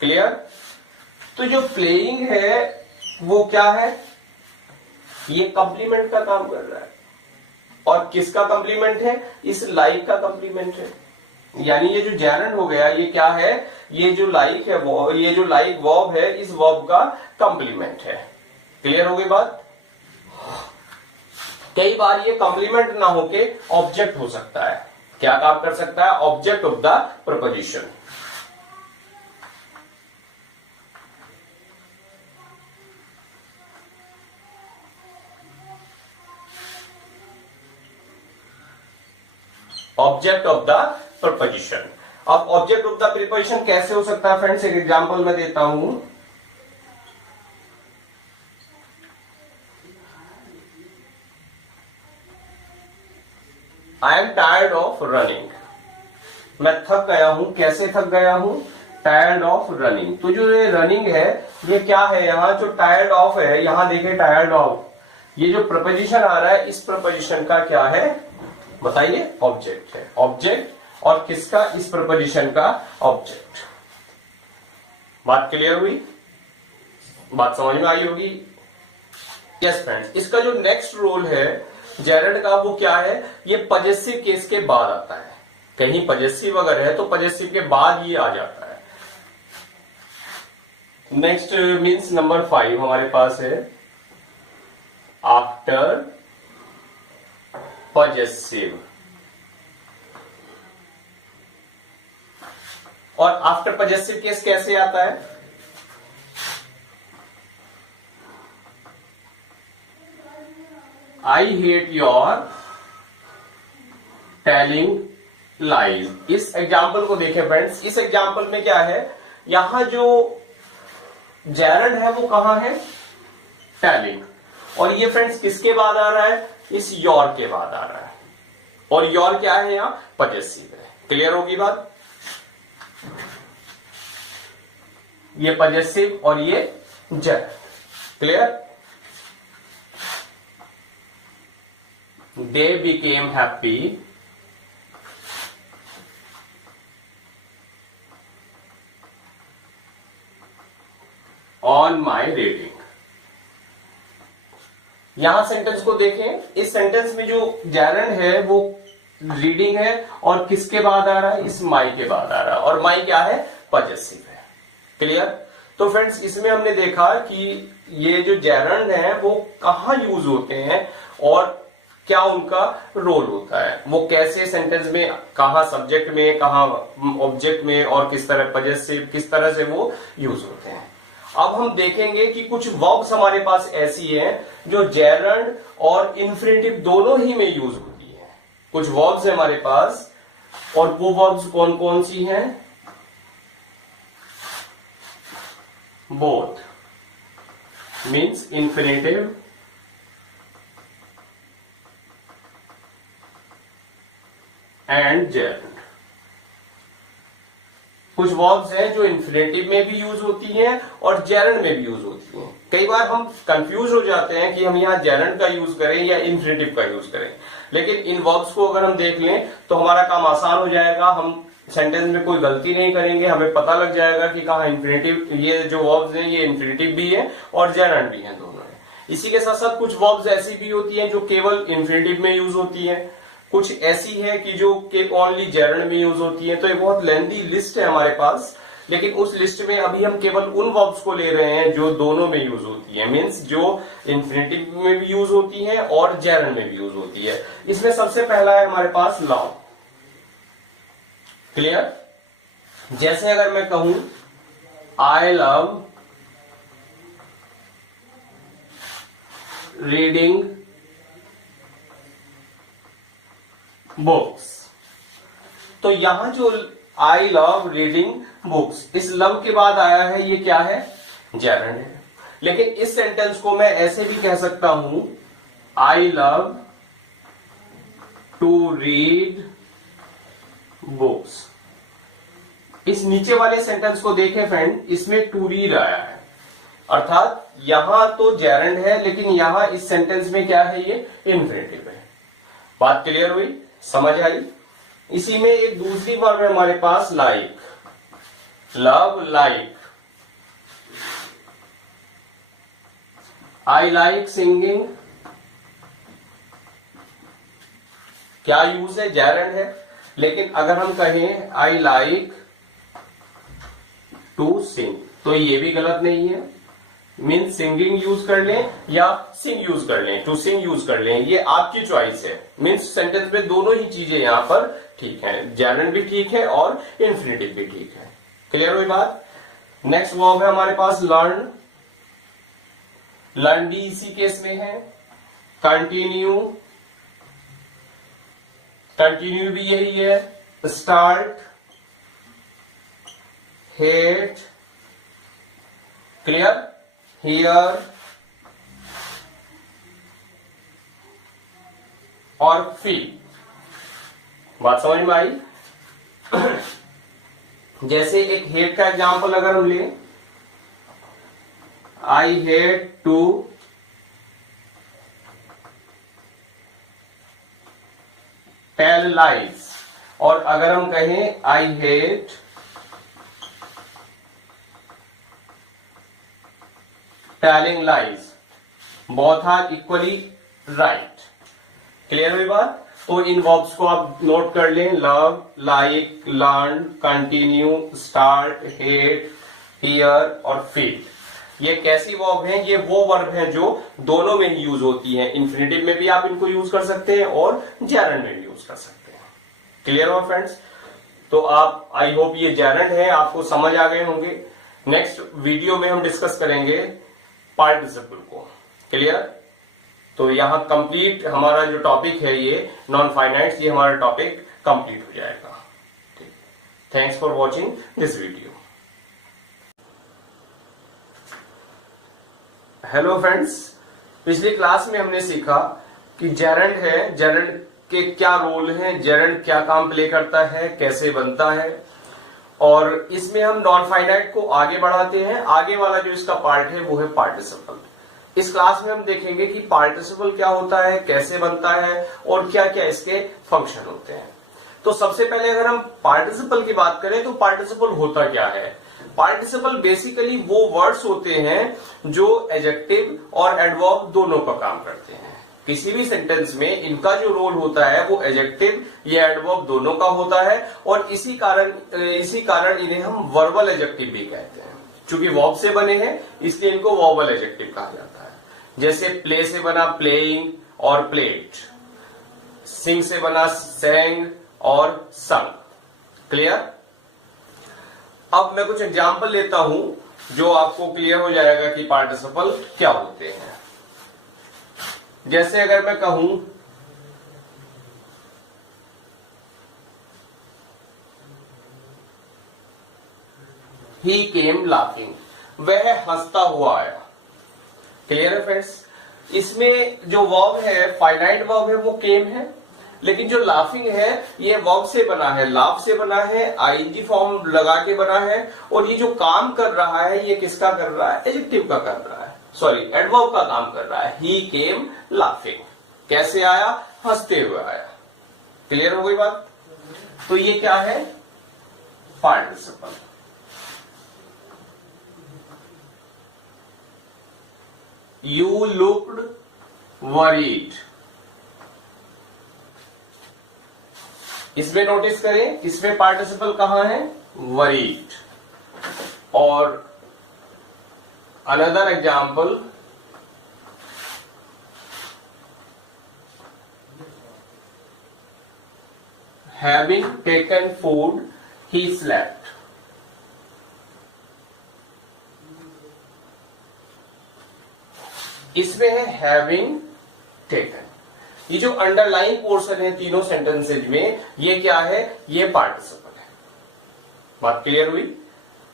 क्लियर। तो जो प्लेइंग है वो क्या है, ये कंप्लीमेंट का काम कर रहा है। और किसका कंप्लीमेंट है, इस लाइक का कंप्लीमेंट है। यानी ये जो जेरंड हो गया ये क्या है, ये जो लाइक है वो, ये जो लाइक वर्ब है इस वर्ब का कंप्लीमेंट है। क्लियर हो गई बात। कई बार ये कंप्लीमेंट ना होके ऑब्जेक्ट हो सकता है। क्या काम कर सकता है, object of the preposition. Object of the preposition. अब ऑब्जेक्ट ऑफ द प्रीपोजिशन कैसे हो सकता है फ्रेंड्स, एक एग्जांपल मैं देता हूं। I am tired of running. मैं थक गया हूं। कैसे थक गया हूं, टायर्ड ऑफ रनिंग। तो जो ये रनिंग है ये क्या है, यहां जो टायर्ड ऑफ है, यहां देखिए टायर्ड ऑफ, ये जो प्रपोजिशन आ रहा है इस प्रपोजिशन का क्या है बताइए, ऑब्जेक्ट है। ऑब्जेक्ट और किसका, इस प्रपोजिशन का ऑब्जेक्ट। बात क्लियर हुई, बात समझ में आई होगी। यस फ्रेंड्स, इसका जो नेक्स्ट रोल है जेरंड का वो क्या है, ये पजेसिव केस के बाद आता है। कहीं पजेसिव अगर है तो पजेसिव के बाद ये आ जाता है। नेक्स्ट मीन्स नंबर 5 हमारे पास है आफ्टर पजेसिव। और आफ्टर पजेसिव केस कैसे आता है, I hate your telling lies. इस एग्जाम्पल को देखें फ्रेंड्स, इस एग्जाम्पल में क्या है, यहां जो जेरंड है वो कहां है, टेलिंग। और ये फ्रेंड्स किसके बाद आ रहा है, इस योर के बाद आ रहा है। और योर क्या है, यहां पजेसिव है। क्लियर होगी बात। ये पजेसिव और ये gerund. Clear. They became happy on my reading। यहां सेंटेंस को देखें, इस सेंटेंस में जो जेरंड है वो रीडिंग है और किसके बाद आ रहा है, इस माई के बाद आ रहा है। और माई क्या है, पजेसिव है। क्लियर। तो फ्रेंड्स इसमें हमने देखा कि ये जो जेरंड है वो कहां यूज होते हैं और क्या उनका रोल होता है, वो कैसे सेंटेंस में, कहा सब्जेक्ट में, कहा ऑब्जेक्ट में, और किस तरह पजेसिव, किस तरह से वो यूज होते हैं। अब हम देखेंगे कि कुछ वर्ब्स हमारे पास ऐसी हैं जो जेरंड और इन्फिनेटिव दोनों ही में यूज होती है। कुछ वर्ब्स है हमारे पास, और वो वर्ब्स कौन कौन सी हैं? Both means infinitive and gerund. कुछ वर्ब्स हैं जो इन्फिनेटिव में भी यूज होती हैं और जेरंड में भी यूज होती हैं। कई बार हम कंफ्यूज हो जाते हैं कि हम यहाँ जेरंड का यूज करें या इन्फिनेटिव का यूज करें, लेकिन इन वर्ब्स को अगर हम देख लें तो हमारा काम आसान हो जाएगा। हम सेंटेंस में कोई गलती नहीं करेंगे, हमें पता लग जाएगा कि कहाँ इन्फिनेटिव, ये जो वर्ब्स हैं ये इन्फिनेटिव भी है और जेरंड भी है, दोनों है। इसी के साथ साथ कुछ वर्ब्स ऐसी भी होती हैं जो केवल इन्फिनेटिव में यूज होती है, कुछ ऐसी है कि जो कि ओनली जेरंड में यूज होती है। तो ये बहुत लेंथी लिस्ट है हमारे पास, लेकिन उस लिस्ट में अभी हम केवल उन वर्ब्स को ले रहे हैं जो दोनों में यूज होती है, मींस जो इन्फिनेटिव में भी यूज होती है और जेरंड में भी यूज होती है। इसमें सबसे पहला है हमारे पास लव। क्लियर? जैसे अगर मैं कहूं आई लव रीडिंग बुक्स, तो यहां जो आई लव रीडिंग बुक्स, इस लव के बाद आया है, ये क्या है? जेरंड है। लेकिन इस सेंटेंस को मैं ऐसे भी कह सकता हूं, I love to read books. इस नीचे वाले सेंटेंस को देखें फ्रेंड, इसमें टू रीड आया है, अर्थात यहां तो जेरंड है लेकिन यहां इस सेंटेंस में क्या है? ये इन्फिनेटिव है। बात क्लियर हुई? समझ आई? इसी में एक दूसरी वर्ब है हमारे पास, like. Love like, I like singing, क्या यूज है? जेरंड है। लेकिन अगर हम कहें आई लाइक टू सिंग, तो ये भी गलत नहीं है। मीन सिंगिंग यूज कर लें या सिंग यूज कर लें, टू सिंग यूज कर लें, ये आपकी चॉइस है। मीन्स सेंटेंस में दोनों ही चीजें यहां पर ठीक है, जेरंड भी ठीक है और इन्फिनेटिव भी ठीक है। क्लियर हुई बात? नेक्स्ट वर्ब है हमारे पास लर्न। लर्न भी इसी केस में है। कंटिन्यू, कंटिन्यू भी यही है। स्टार्ट, हेट, क्लियर, हियर और फील। बात समझ में आई? जैसे एक हेट का एग्जांपल अगर हम लें, I hate to tell lies, और अगर हम कहें I hate telling lies, both are equally right. Clear हुई बात? तो इन वर्ब्स को आप नोट कर लें, love, like, learn, continue, start, hate, here और फील। ये कैसी वर्ब हैं? ये वो वर्ब हैं जो दोनों में ही यूज होती हैं। इन्फिनेटिव में भी आप इनको यूज कर सकते हैं और जेरंड में भी यूज कर सकते हैं। क्लियर हो फ्रेंड्स? तो आप, आई होप ये जेरंड है, आपको समझ आ गए होंगे। नेक्स्ट वीडियो में हम डिस्कस करेंगे पार्टिसिपल को। क्लियर? तो यहां कंप्लीट हमारा जो टॉपिक है ये नॉन फाइनाइट्स, ये हमारा टॉपिक कंप्लीट हो जाएगा। Thanks for watching this video. Hello friends, पिछली क्लास में हमने सीखा कि जेरंड है, जेरंड के क्या रोल हैं, जेरंड क्या काम प्ले करता है, कैसे बनता है, और इसमें हम नॉन फाइनाइट को आगे बढ़ाते हैं। आगे वाला जो इसका पार्ट है वो है पार्टिसिपल। इस क्लास में हम देखेंगे कि पार्टिसिपल क्या होता है, कैसे बनता है और क्या क्या इसके फंक्शन होते हैं। तो सबसे पहले अगर हम पार्टिसिपल की बात करें तो पार्टिसिपल होता क्या है? पार्टिसिपल बेसिकली वो वर्ड्स होते हैं जो एडजेक्टिव और एडवर्ब दोनों का काम करते हैं। किसी भी सेंटेंस में इनका जो रोल होता है वो एडजेक्टिव या एडवर्ब दोनों का होता है, और इसी कारण इन्हें हम वर्बल एडजेक्टिव भी कहते हैं। चूंकि वर्ब से बने हैं इसलिए इनको वर्बल एडजेक्टिव कहा जाता है। जैसे प्ले से बना प्लेइंग और प्लेड, सिंग से बना सेंग और संग। क्लियर? अब मैं कुछ एग्जाम्पल लेता हूं जो आपको क्लियर हो जाएगा कि पार्टिसिपल क्या होते हैं। जैसे अगर मैं कहूं ही केम लाफिंग, वह हंसता हुआ आया। क्लियर है फ्रेंड्स? इसमें जो वर्ब है, फाइनाइट वर्ब है, वो केम है, लेकिन जो लाफिंग है ये वर्ब से बना है, लाफ से बना है, आईएनजी फॉर्म लगा के बना है, और ये जो काम कर रहा है ये किसका कर रहा है? एडजेक्टिव का कर रहा है, सॉरी एडवर्ब का काम कर रहा है। ही केम लाफिंग, कैसे आया? हंसते हुए आया। क्लियर हो गई बात? तो ये क्या है? पार्टिसिपल। यू लुक्ड वरीड, इसमें नोटिस करें, इसमें पार्टिसिपल कहां है? वरीड। और another example, having taken food he slept. इसमें है हैविंग टेकन। ये जो अंडरलाइन पोर्शन है तीनों सेंटेंसेज में, ये क्या है? ये पार्टिसिपल है। बात क्लियर हुई?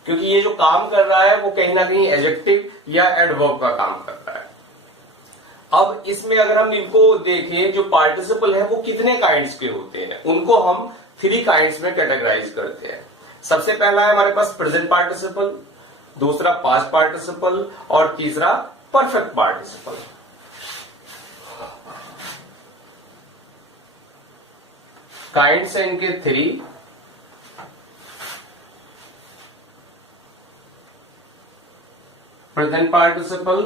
क्योंकि ये जो काम कर रहा है वो कहीं ना कहीं एडजेक्टिव या एडवर्ब का काम कर रहा है। अब इसमें अगर हम इनको देखें, जो पार्टिसिपल है वो कितने काइंड्स के होते हैं, उनको हम 3 काइंड्स में कैटेगराइज करते हैं। सबसे पहला है हमारे पास प्रेजेंट पार्टिसिपल, दूसरा पास्ट पार्टिसिपल, और तीसरा परफेक्ट पार्टिसिपल। काइंड्स हैं इनके 3। Present participle,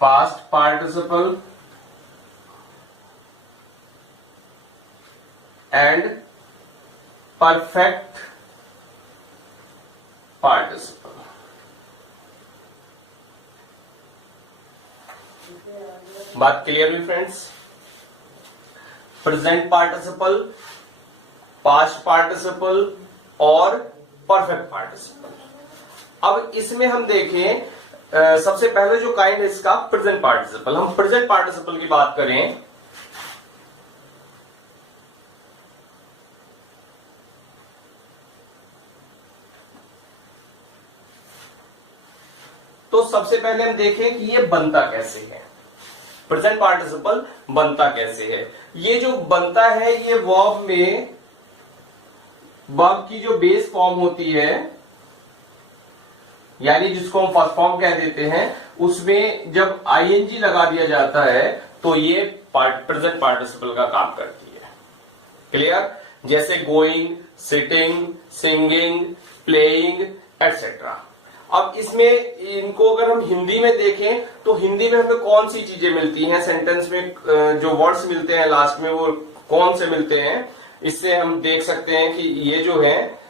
past participle and perfect participle. बात क्लियर हुई friends? Present participle, past participle और परफेक्ट पार्टिसिपल। अब इसमें हम देखें, सबसे पहले जो काइंड है इसका प्रेजेंट पार्टिसिपल। हम प्रेजेंट पार्टिसिपल की बात करें तो सबसे पहले हम देखें कि ये बनता कैसे है। प्रेजेंट पार्टिसिपल बनता कैसे है? ये जो बनता है ये वर्ब में, वर्ब की जो बेस फॉर्म होती है, यानी जिसको हम फर्स्ट फॉर्म कह देते हैं, उसमें जब आईएनजी लगा दिया जाता है तो ये प्रेजेंट पार्टिसिपल का काम करती है। क्लियर? जैसे going, sitting, singing, playing etcetera. अब इसमें इनको अगर हम हिंदी में देखें तो हिंदी में हमें कौन सी चीजें मिलती हैं सेंटेंस में, जो वर्ड्स मिलते हैं लास्ट में वो कौन से मिलते हैं, इससे हम देख सकते हैं कि ये जो है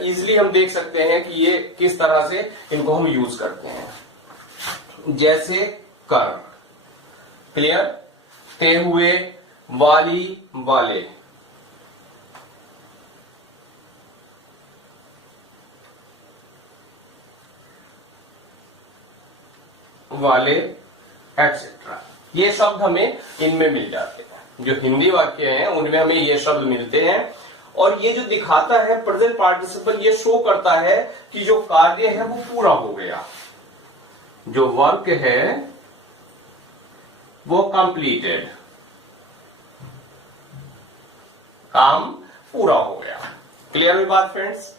इजिली हम देख सकते हैं कि ये किस तरह से इनको हम यूज करते हैं। जैसे कर, क्लियर? ते हुए, वाली, वाले। वाले एटसेट्रा, ये शब्द हमें इनमें मिल जाते हैं। जो हिंदी वाक्य हैं उनमें हमें ये शब्द मिलते हैं। और ये जो दिखाता है प्रेजेंट पार्टिसिपल, ये शो करता है कि जो कार्य है वो पूरा हो गया, जो वर्क है वो कंप्लीटेड, काम पूरा हो गया। क्लियर हुई बात फ्रेंड्स?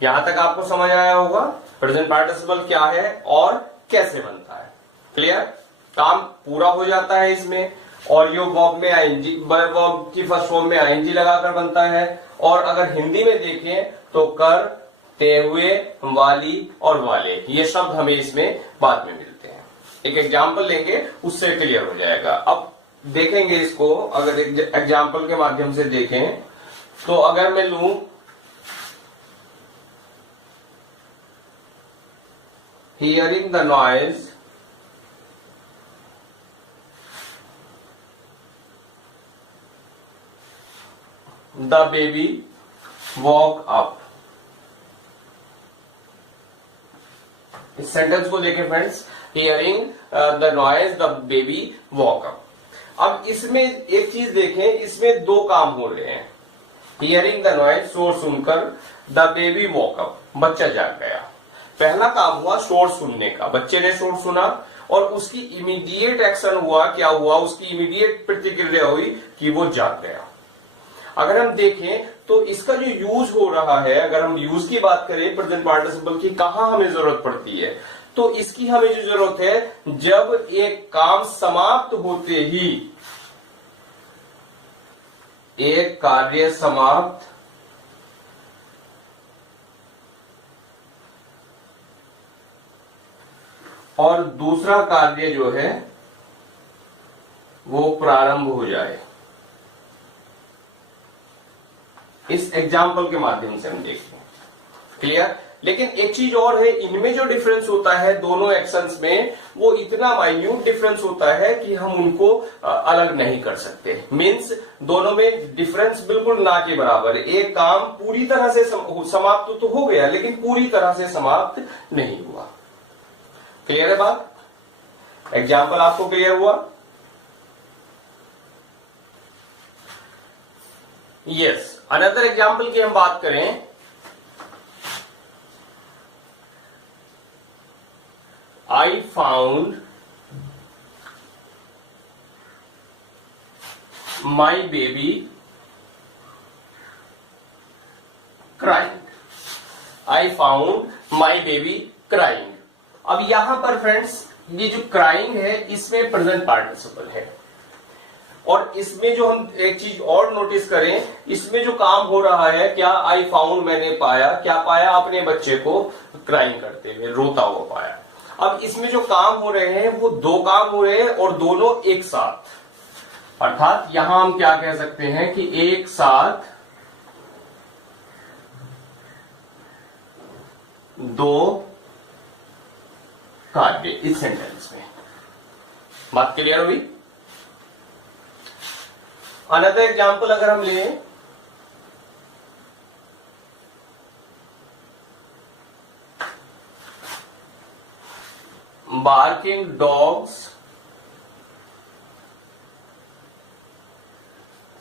यहां तक आपको समझ आया होगा प्रेजेंट पार्टिसिपल क्या है और कैसे बनता है। क्लियर? काम पूरा हो जाता है इसमें, और यो वर्ब में आईएनजी, वर्ब की फर्स्ट फॉर्म में आईएनजी लगाकर बनता है। और अगर हिंदी में देखें तो कर, ते हुए, वाली और वाले, ये शब्द हमें इसमें बाद में मिलते हैं। एक एग्जाम्पल लेंगे उससे क्लियर हो जाएगा। अब देखेंगे इसको, अगर एग्जाम्पल के माध्यम से देखें तो अगर मैं लूं hearing the noise, the baby woke up। इस सेंटेंस को देखें friends, hearing the noise the baby walk up. अब इसमें एक चीज देखें, इसमें दो काम हो रहे हैं। हियरिंग द नॉइज, शोर सुनकर, द बेबी वॉक अप, बच्चा जाग गया। पहला काम हुआ शोर सुनने का, बच्चे ने शोर सुना और उसकी इमीडिएट एक्शन हुआ, क्या हुआ, उसकी इमीडिएट प्रतिक्रिया हुई कि वो जाग गया। अगर हम देखें तो इसका जो यूज हो रहा है, अगर हम यूज की बात करें प्रेजेंट पार्टिसिपल की, कहां हमें जरूरत पड़ती है, तो इसकी हमें जो जरूरत है जब एक काम समाप्त होते ही, एक कार्य समाप्त और दूसरा कार्य जो है वो प्रारंभ हो जाए। इस एग्जाम्पल के माध्यम से हम देखते हैं, क्लियर। लेकिन एक चीज और है, इनमें जो डिफरेंस होता है दोनों एक्शंस में, वो इतना माइन्यूट डिफरेंस होता है कि हम उनको अलग नहीं कर सकते। मीन्स दोनों में डिफरेंस बिल्कुल ना के बराबर है। एक काम पूरी तरह से समाप्त तो हो गया, लेकिन पूरी तरह से समाप्त नहीं हुआ। क्लियर है बात? एग्जाम्पल आपको क्लियर हुआ? यस। अनदर एग्जाम्पल की हम बात करें, I found my baby crying. I found my baby crying. अब यहां पर फ्रेंड्स ये जो क्राइंग है इसमें प्रेजेंट पार्टिसिपल है, और इसमें जो हम एक चीज और नोटिस करें, इसमें जो काम हो रहा है क्या, आई फाउंड, मैंने पाया, क्या पाया, अपने बच्चे को क्राइंग करते हुए, रोता हुआ पाया। अब इसमें जो काम हो रहे हैं वो दो काम हो रहे हैं और दोनों एक साथ, अर्थात यहां हम क्या कह सकते हैं कि एक साथ दो कार्य, इस सेंटेंस में। बात क्लियर हुई? अनदर एग्जाम्पल अगर हम लें, barking dogs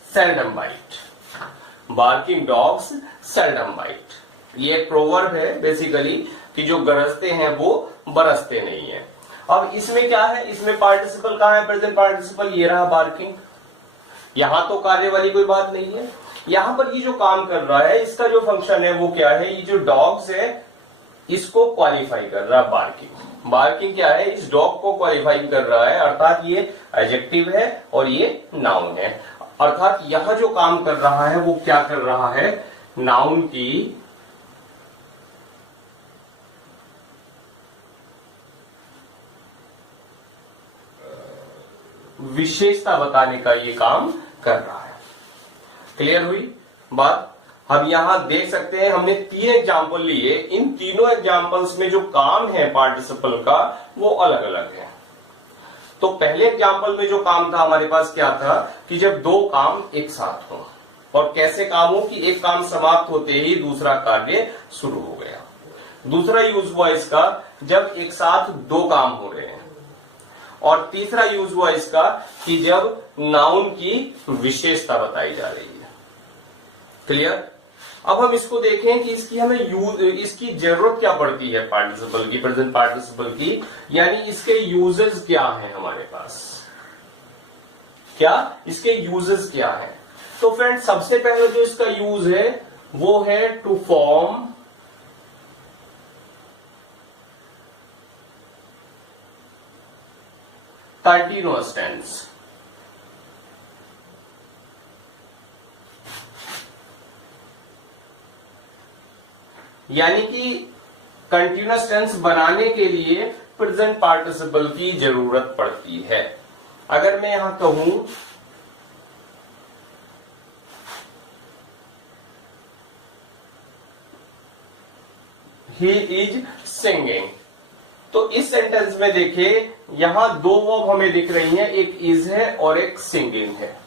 seldom bite. Barking dogs seldom bite, ये एक प्रोवर्ब है बेसिकली कि जो गरजते हैं वो बरसते नहीं है। अब इसमें क्या है, इसमें पार्टिसिपल कहां है, प्रेजेंट पार्टिसिपल, ये रहा बार्किंग। यहां तो कार्य वाली कोई बात नहीं है। यहां पर ये जो काम कर रहा है इसका जो फंक्शन है वो क्या है, ये जो डॉग्स है इसको क्वालिफाई कर रहा है बार्किंग। बार्किंग क्या है, इस डॉग को क्वालिफाई कर रहा है, अर्थात ये एडजेक्टिव है और ये नाउन है। अर्थात यहां जो काम कर रहा है वो क्या कर रहा है, नाउन की विशेषता बताने का ये काम कर रहा है। क्लियर हुई बात? हम यहां देख सकते हैं हमने 3 एग्जाम्पल लिए, इन तीनों एग्जाम्पल्स में जो काम है पार्टिसिपल का वो अलग अलग है। तो पहले एग्जाम्पल में जो काम था हमारे पास क्या था कि जब दो काम एक साथ हो, और कैसे काम हो कि एक काम समाप्त होते ही दूसरा कार्य शुरू हो गया। दूसरा यूज हुआ इसका जब एक साथ दो काम हो रहे हैं, और तीसरा यूज हुआ इसका कि जब नाउन की विशेषता बताई जा रही है। क्लियर? अब हम इसको देखें कि इसकी हमें इसकी जरूरत क्या पड़ती है पार्टिसिपल की, प्रेजेंट पार्टिसिपल की, यानी इसके यूजेस क्या हैं हमारे पास, क्या इसके यूजेस क्या हैं। तो फ्रेंड सबसे पहले जो इसका यूज है वो है टू फॉर्म कंटीन्यूअस टेंस। यानी कि कंटीन्यूअस टेंस बनाने के लिए प्रेजेंट पार्टिसिपल की जरूरत पड़ती है। अगर मैं यहां कहूं ही इज सिंगिंग, तो इस सेंटेंस में देखिए यहां दो वर्ब हमें दिख रही हैं, एक इज है और एक सिंगिंग है।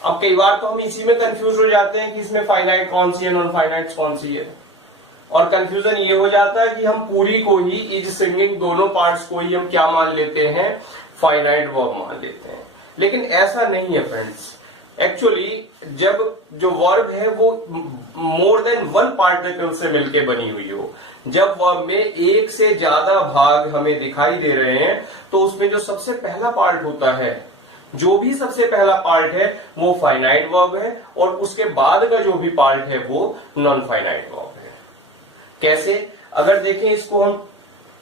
अब कई बार तो हम इसी में कंफ्यूज हो जाते हैं कि इसमें फाइनाइट कौन सी है, नॉन फाइनाइट कौन सी है, और कंफ्यूजन ये हो जाता है कि हम पूरी को ही, इज सिंगिंग दोनों पार्ट्स को ही हम क्या मान लेते हैं, फाइनाइट वर्ब मान लेते हैं। लेकिन ऐसा नहीं है फ्रेंड्स। एक्चुअली जब जो वर्ब है वो मोर देन वन पार्टिकल से मिलके बनी हुई हो, जब वर्ब में एक से ज्यादा भाग हमें दिखाई दे रहे हैं, तो उसमें जो सबसे पहला पार्ट होता है, जो भी सबसे पहला पार्ट है वो फाइनाइट वर्ब है, और उसके बाद का जो भी पार्ट है वो नॉन फाइनाइट वर्ब है। कैसे? अगर देखें इसको हम,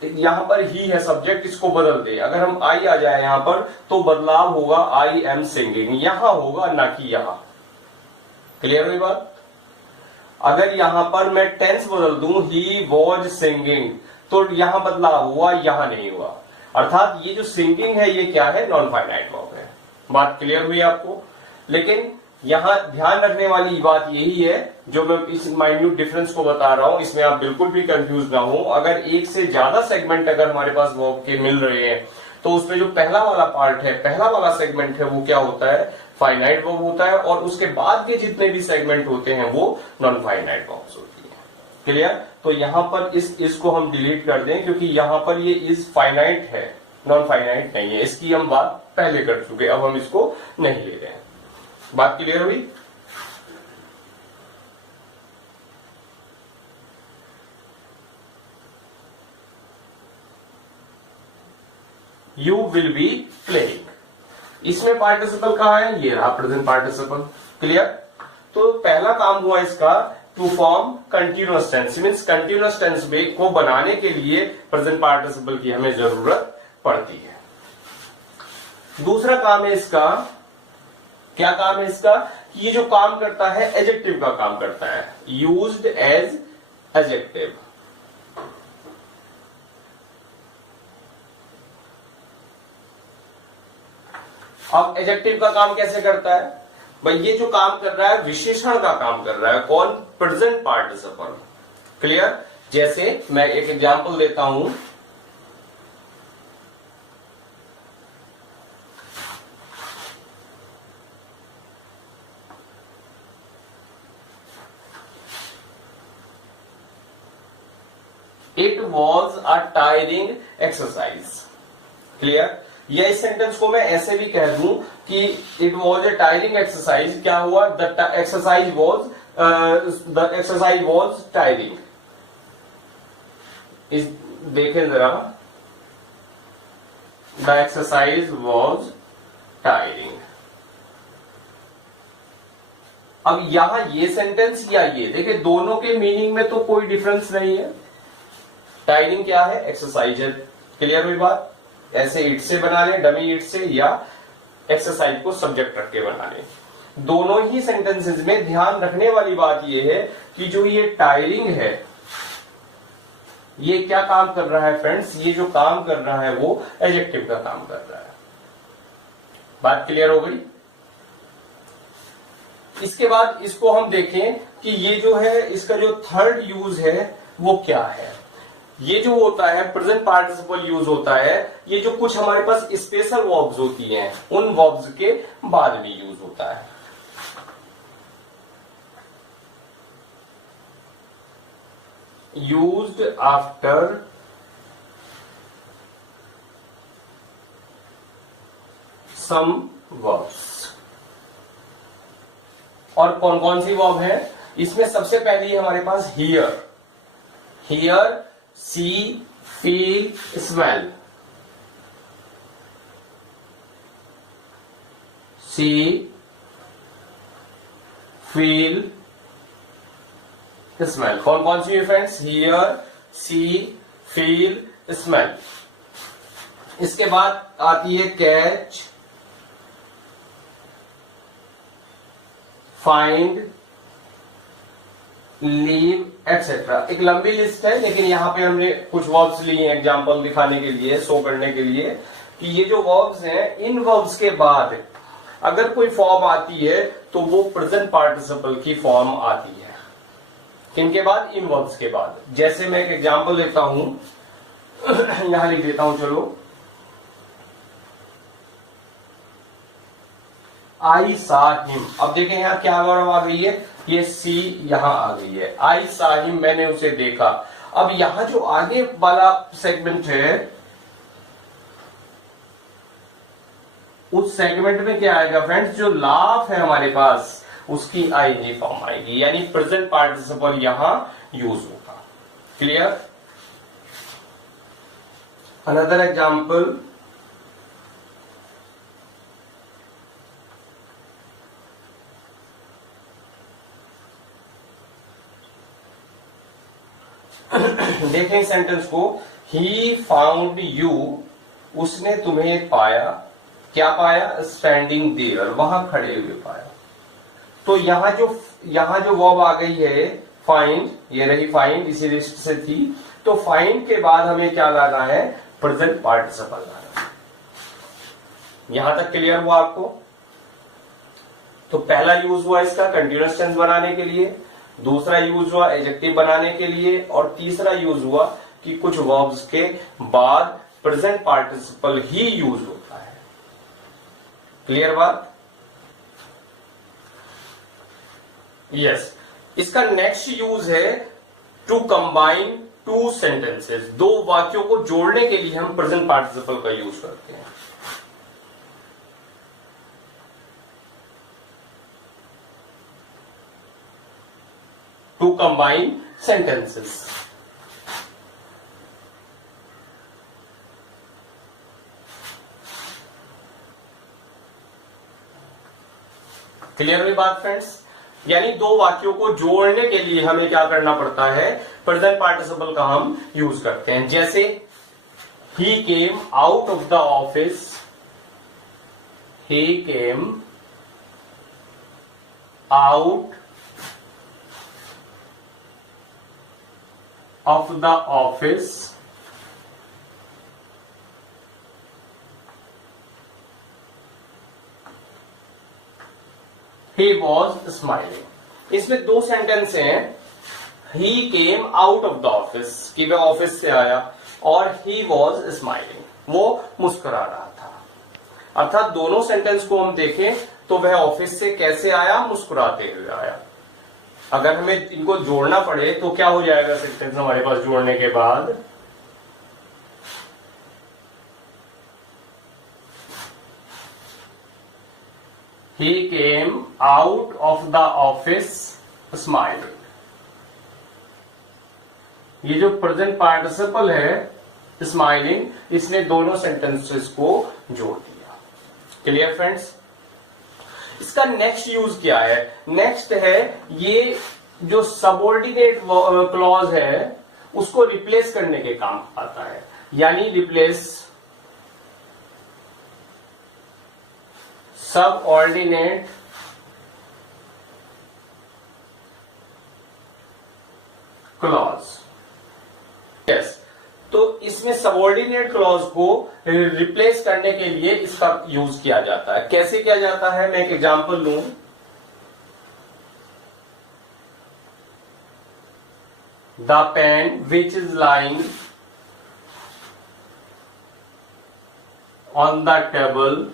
यहां पर ही है सब्जेक्ट, इसको बदल दे, अगर हम आई आ जाए यहां पर तो बदलाव होगा आई एम सिंगिंग, यहां होगा ना कि यहां। क्लियर हुई बात? अगर यहां पर मैं टेंस बदल दूं, ही वॉज सिंगिंग, तो यहां बदलाव हुआ, यहां नहीं हुआ। अर्थात ये जो सिंगिंग है ये क्या है, नॉन फाइनाइट वर्ब है। बात क्लियर हुई आपको? लेकिन यहां ध्यान रखने वाली बात यही है, जो मैं इस माइन्यूट डिफरेंस को बता रहा हूं, इसमें आप बिल्कुल भी कंफ्यूज ना हो। अगर एक से ज्यादा सेगमेंट अगर हमारे पास वर्ब के मिल रहे हैं, तो उसमें जो पहला वाला पार्ट है, पहला वाला सेगमेंट है, वो क्या होता है, फाइनाइट वर्ब होता है, और उसके बाद के जितने भी सेगमेंट होते हैं वो नॉन फाइनाइट वर्ब्स होती है। क्लियर? तो यहां पर इसको हम डिलीट कर दें, क्योंकि यहां पर ये इज फाइनाइट है, नॉन फाइनाइट नहीं है। इसकी हम बात पहले कर चुके, अब हम इसको नहीं ले रहे हैं। बात क्लियर हुई? यू विल बी प्लेइंग, इसमें पार्टिसिपल कहा है, ये रहा प्रेजेंट पार्टिसिपल। क्लियर? तो पहला काम हुआ इसका, to form continuous tense, means continuous tense को बनाने के लिए प्रेजेंट पार्टिसिपल की हमें जरूरत पड़ती है। दूसरा काम है इसका, क्या काम है इसका, कि ये जो काम करता है एडजेक्टिव का काम करता है, यूज्ड एज एडजेक्टिव। अब एडजेक्टिव का काम कैसे करता है भाई? ये जो काम कर रहा है विशेषण का काम कर रहा है। कौन? Present participle. क्लियर? जैसे मैं एक एग्जांपल देता हूं, it was a tiring exercise. Clear? या इस सेंटेंस को मैं ऐसे भी कह दूं कि it was a tiring exercise, क्या हुआ, द एक्सरसाइज वॉज टायरिंग। इस देखें जरा, द एक्सरसाइज वॉज टायरिंग। अब यहां ये सेंटेंस या ये देखिए, दोनों के मीनिंग में तो कोई डिफरेंस नहीं है। टायरिंग क्या है? एक्सरसाइज है। क्लियर हुई बात? ऐसे इट से बना लें, डमी इट से, या एक्सरसाइज को सब्जेक्ट रख के बना लें। दोनों ही सेंटेंसेस में ध्यान रखने वाली बात यह है कि जो ये टायरिंग है, ये क्या काम कर रहा है फ्रेंड्स? ये जो काम कर रहा है वो एडजेक्टिव का काम कर रहा है। बात क्लियर हो गई? इसके बाद इसको हम देखें कि ये जो है, इसका जो थर्ड यूज है वो क्या है। ये जो होता है प्रेजेंट पार्टिसिपल यूज होता है, ये जो कुछ हमारे पास स्पेशल वर्ब्स होती हैं, उन वर्ब्स के बाद में यूज होता है। Used after some verbs. और कौन कौन सी वर्ब है इसमें? सबसे पहली हमारे पास hear, hear, see, feel, smell. See, feel, smell. कौन कौन सी है friends? Hear, see, feel, smell. इसके बाद आती है कैच, फाइंड, लीव, एक्सेट्रा। एक लंबी लिस्ट है, लेकिन यहां पे हमने कुछ वर्ब्स लिए हैं एग्जांपल दिखाने के लिए, शो करने के लिए कि ये जो वर्ब्स हैं, इन वर्ब्स के बाद अगर कोई फॉर्म आती है तो वो प्रेजेंट पार्टिसिपल की फॉर्म आती है। किनके बाद? इन वर्ब्स के बाद। जैसे मैं एक एग्जांपल देता हूं, यहां लिख देता हूं, चलो आई सा हिम। अब देखें यहां क्या वर्ब आ गई है, ये सी यहां आ गई है, आई सा हिम, मैंने उसे देखा। अब यहां जो आगे वाला सेगमेंट है, उस सेगमेंट में क्या आएगा फ्रेंड्स, जो लाफ है हमारे पास उसकी आईएनजी फॉर्म आएगी, यानी प्रेजेंट पार्टिसिपल यहां यूज होगा। क्लियर? अनदर एग्जाम्पल, देखें सेंटेंस को, ही फाउंड यू, उसने तुम्हें पाया, क्या पाया, स्टैंडिंग देयर, वहां खड़े हुए पाया। तो यहां जो वर्ब आ गई है फाइंड, ये रही फाइंड, इसी लिस्ट से थी, तो फाइंड के बाद हमें क्या लाना है, प्रेजेंट पार्टिसिपल लाना है। यहां तक क्लियर हुआ आपको? तो पहला यूज हुआ इसका कंटीन्यूअस टेंस बनाने के लिए, दूसरा यूज हुआ एडजेक्टिव बनाने के लिए, और तीसरा यूज हुआ कि कुछ वर्ब्स के बाद प्रेजेंट पार्टिसिपल ही यूज होता है। क्लियर बात? यस। इसका नेक्स्ट यूज है टू कंबाइन टू सेंटेंसेस, दो वाक्यों को जोड़ने के लिए हम प्रेजेंट पार्टिसिपल का यूज करते हैं। To combine sentences. क्लियर हुई बात फ्रेंड्स? यानी दो वाक्यों को जोड़ने के लिए हमें क्या करना पड़ता है, प्रेजेंट पार्टिसिपल का हम यूज करते हैं। जैसे he came out of the office, he came out of the office he was smiling। इसमें दो सेंटेंस हैं, he came out of the office कि वह ऑफिस से आया, और he was smiling, वो मुस्कुरा रहा था। अर्थात दोनों सेंटेंस को हम देखें तो वह ऑफिस से कैसे आया, मुस्कुराते हुए आया। अगर हमें इनको जोड़ना पड़े तो क्या हो जाएगा सेंटेंस हमारे पास जोड़ने के बाद, he came out of the office smiling। ये जो प्रेजेंट पार्टिसिपल है स्माइलिंग, इसने दोनों सेंटेंसेस को जोड़ दिया। Clear friends? इसका नेक्स्ट यूज क्या है, नेक्स्ट है ये जो सबऑर्डिनेट क्लॉज है उसको रिप्लेस करने के काम आता है, यानी रिप्लेस सबऑर्डिनेट क्लॉज। यस, तो इसमें सबऑर्डिनेट क्लॉज को रिप्लेस करने के लिए इसका यूज किया जाता है। कैसे किया जाता है, मैं एक एग्जांपल लूं। The pen which is lying on the table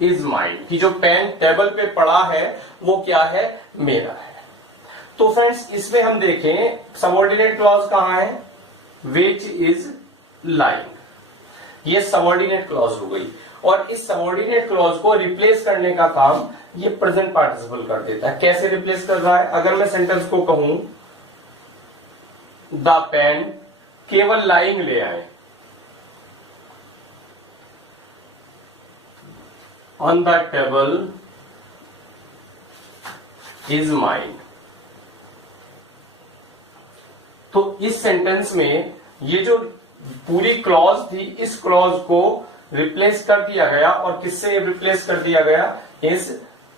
is mine, कि जो पेन टेबल पे पड़ा है वो क्या है, मेरा है। तो फ्रेंड्स इसमें हम देखें सबऑर्डिनेट क्लॉज कहां है, विच इज लाइंग, ये सबऑर्डिनेट क्लॉज हो गई, और इस सबऑर्डिनेट क्लॉज को रिप्लेस करने का काम ये प्रेजेंट पार्टिसिपल कर देता है। कैसे रिप्लेस कर रहा है, अगर मैं सेंटेंस को कहूं द पेन, केवल लाइंग ले आए, on the table is mine. तो इस सेंटेंस में ये जो पूरी क्लॉज थी, इस क्लॉज को रिप्लेस कर दिया गया, और किससे रिप्लेस कर दिया गया, इस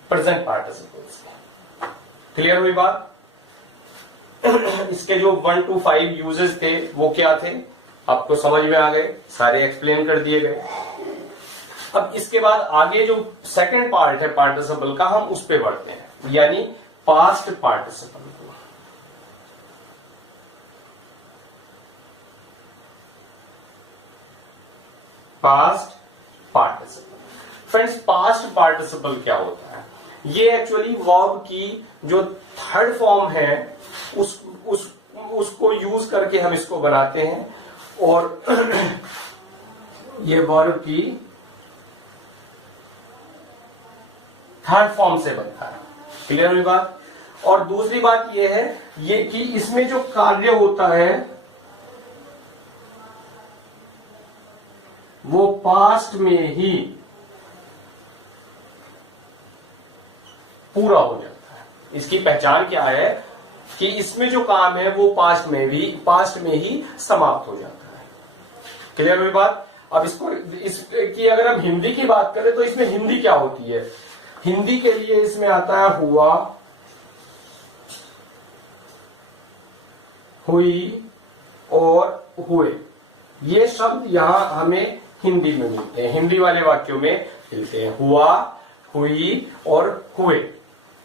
प्रेजेंट पार्टिसिपल से। क्लियर हुई बात? इसके जो 1 to 5 यूजेस थे वो क्या थे, आपको समझ में आ गए, सारे एक्सप्लेन कर दिए गए। अब इसके बाद आगे जो सेकंड पार्ट है पार्टिसिपल का, हम उस पे बढ़ते हैं, यानी पास्ट पार्टिसिपल को। Past participle. Friends, past participle क्या होता है? ये एक्चुअली वर्ब की जो थर्ड फॉर्म है उसको यूज करके हम इसको बनाते हैं, और ये वर्ब की थर्ड फॉर्म से बनता है। क्लियर हुई बात? और दूसरी बात ये है ये कि इसमें जो कार्य होता है वो पास्ट में ही पूरा हो जाता है। इसकी पहचान क्या है कि इसमें जो काम है वो पास्ट में ही समाप्त हो जाता है। क्लियर हुई बात? अब इसकी अगर हम हिंदी की बात करें तो इसमें हिंदी क्या होती है? हिंदी के लिए इसमें आता है हुआ, हुई और हुए। ये शब्द यहां हमें हिंदी में मिलते हैं, हिंदी वाले वाक्यों में मिलते हैं, हुआ, हुई और हुए।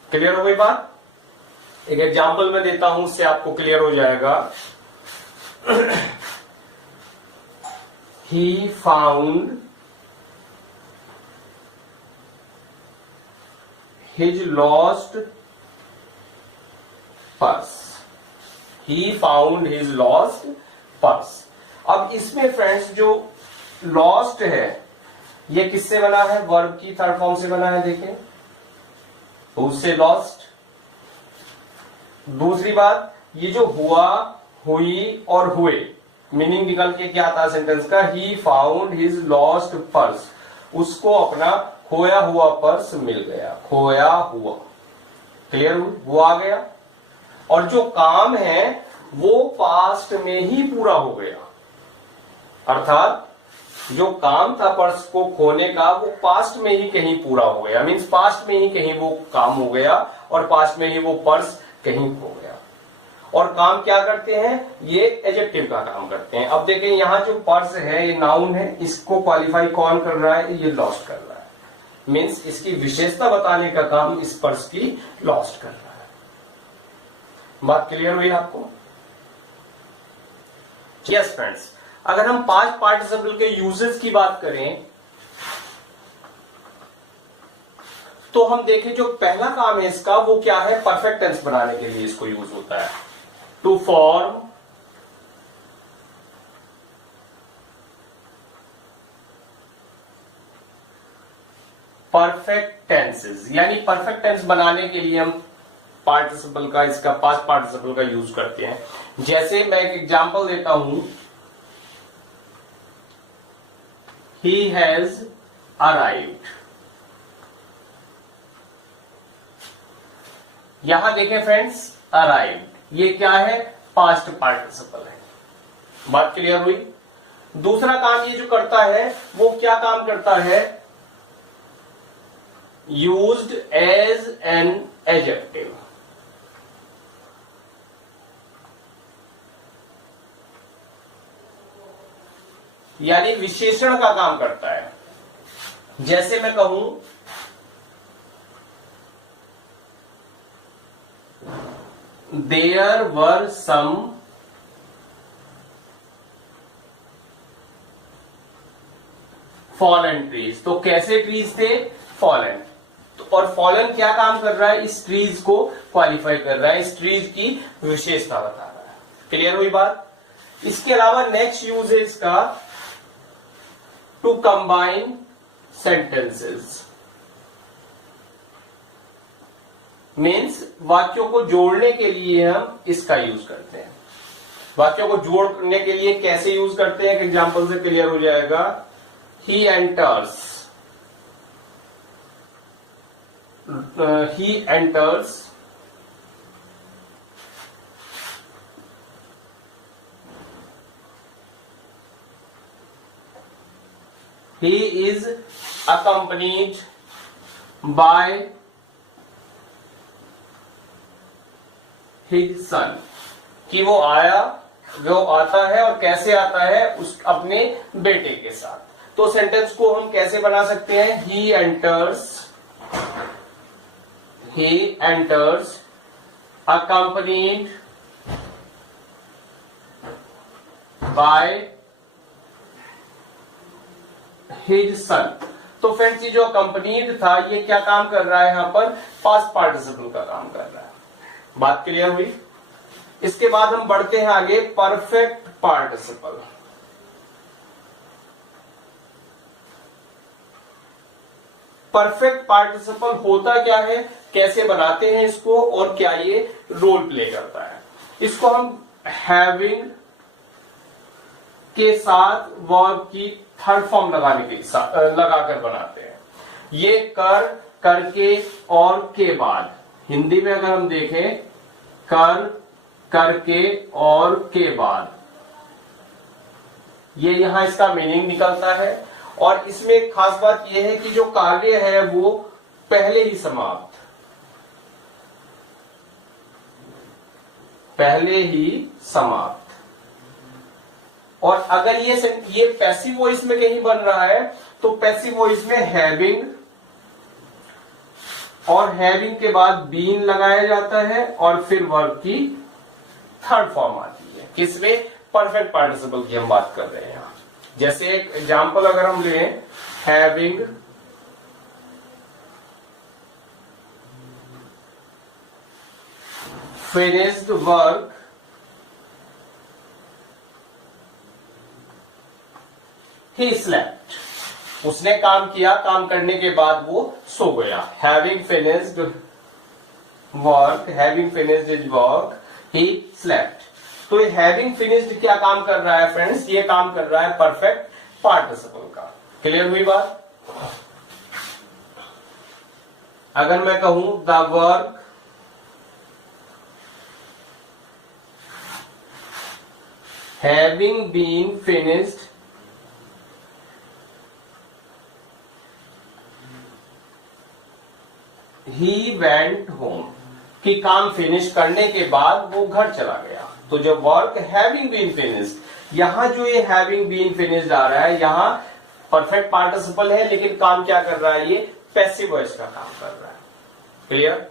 क्लियर हो गई बात? एक एग्जाम्पल मैं देता हूं, उससे आपको क्लियर हो जाएगा। He found his lost purse. He found his lost purse. अब इसमें फ्रेंड्स जो लॉस्ट है ये किससे बना है? वर्ब की थर्ड फॉर्म से बना है। देखें, उससे लॉस्ट। दूसरी बात, ये जो हुआ, हुई और हुए, मीनिंग निकल के क्या आता है सेंटेंस का? He found his lost purse. उसको अपना खोया हुआ पर्स मिल गया, खोया हुआ। क्लियर? वो आ गया। और जो काम है वो पास्ट में ही पूरा हो गया, अर्थात जो काम था पर्स को खोने का वो पास्ट में ही कहीं पूरा हो गया। मीन्स पास्ट में ही कहीं वो काम हो गया और पास्ट में ही वो पर्स कहीं खो गया। और काम क्या करते हैं? ये एडजेक्टिव का काम करते हैं। अब देखें, यहां जो पर्स है ये नाउन है, इसको क्वालिफाई कौन कर रहा है? ये लॉस्ट कर रहा है। मीन्स इसकी विशेषता बताने का काम इस पर्स की लॉस्ट कर रहा है। बात क्लियर हुई आपको? यस फ्रेंड्स, अगर हम पास्ट पार्टिसिपल के यूजेस की बात करें तो हम देखें जो पहला काम है इसका वो क्या है? परफेक्ट टेंस बनाने के लिए इसको यूज होता है। टू फॉर्म परफेक्ट टेंसेस, यानी परफेक्ट टेंस बनाने के लिए हम पार्टिसिपल का, इसका पास्ट पार्टिसिपल का यूज करते हैं। जैसे मैं एक एग्जांपल देता हूं, he has arrived। यहां देखें फ्रेंड्स, arrived ये क्या है? पास्ट पार्टिसिपल है। बात क्लियर हुई? दूसरा काम ये जो करता है वो क्या काम करता है? Used as an adjective. यानी विशेषण का काम करता है। जैसे मैं कहूं, there were some fallen trees. तो कैसे ट्रीज थे? फॉलन। और फॉलन क्या काम कर रहा है? इस ट्रीज को क्वालिफाई कर रहा है, इस ट्रीज की विशेषता बता रहा है। क्लियर हुई बात? इसके अलावा नेक्स्ट यूज है इसका टू कंबाइन सेंटेंसेस। मीन्स वाक्यों को जोड़ने के लिए हम इसका यूज करते हैं। वाक्यों को जोड़ने के लिए कैसे यूज करते हैं? एक एग्जांपल से क्लियर हो जाएगा। He enters, he enters he is accompanied by his son। कि वो आता है और कैसे आता है? उस अपने बेटे के साथ। तो सेंटेंस को हम कैसे बना सकते हैं? he enters accompanied by his son. तो फ्रेंड्स ये जो अकम्पनीड था ये क्या काम कर रहा है, यहां पर पास्ट पार्टिसिपल का काम कर रहा है। बात क्लियर हुई। इसके बाद हम बढ़ते हैं आगे परफेक्ट पार्टिसिपल। परफेक्ट पार्टिसिपल होता क्या है, कैसे बनाते हैं इसको, और क्या ये रोल प्ले करता है। इसको हम हैविंग के साथ वर्ब की थर्ड फॉर्म लगाकर बनाते हैं। ये कर, करके और के बाद, हिंदी में अगर हम देखें कर, करके और के बाद, ये यहां इसका मीनिंग निकलता है। और इसमें खास बात यह है कि जो कार्य है वो पहले ही समाप्त, पहले ही समाप्त। और अगर ये पैसिव वॉइस में कहीं बन रहा है तो पैसिव वॉइस में हैविंग, और हैविंग के बाद बीन लगाया जाता है और फिर वर्ब की थर्ड फॉर्म आती है। किसमें, परफेक्ट पार्टिसिपल की हम बात कर रहे हैं यहां। जैसे एक एग्जांपल अगर हम लें, having finished work he slept. उसने काम किया, काम करने के बाद वो सो गया। Having finished work, having finished his work he slept. तो ये हैविंग फिनिश्ड क्या काम कर रहा है फ्रेंड्स, ये काम कर रहा है परफेक्ट पार्टिसिपल का। क्लियर हुई बात। अगर मैं कहूं the work having been finished he went home, कि काम फिनिश करने के बाद वो घर चला गया। तो जब वर्क हैविंग बीन फिनिश्ड, यहां जो ये हैविंग बीन फिनिश्ड आ रहा है, यहां परफेक्ट पार्टिसिपल है लेकिन काम क्या कर रहा है, ये पैसिव वॉइस का काम कर रहा है। क्लियर।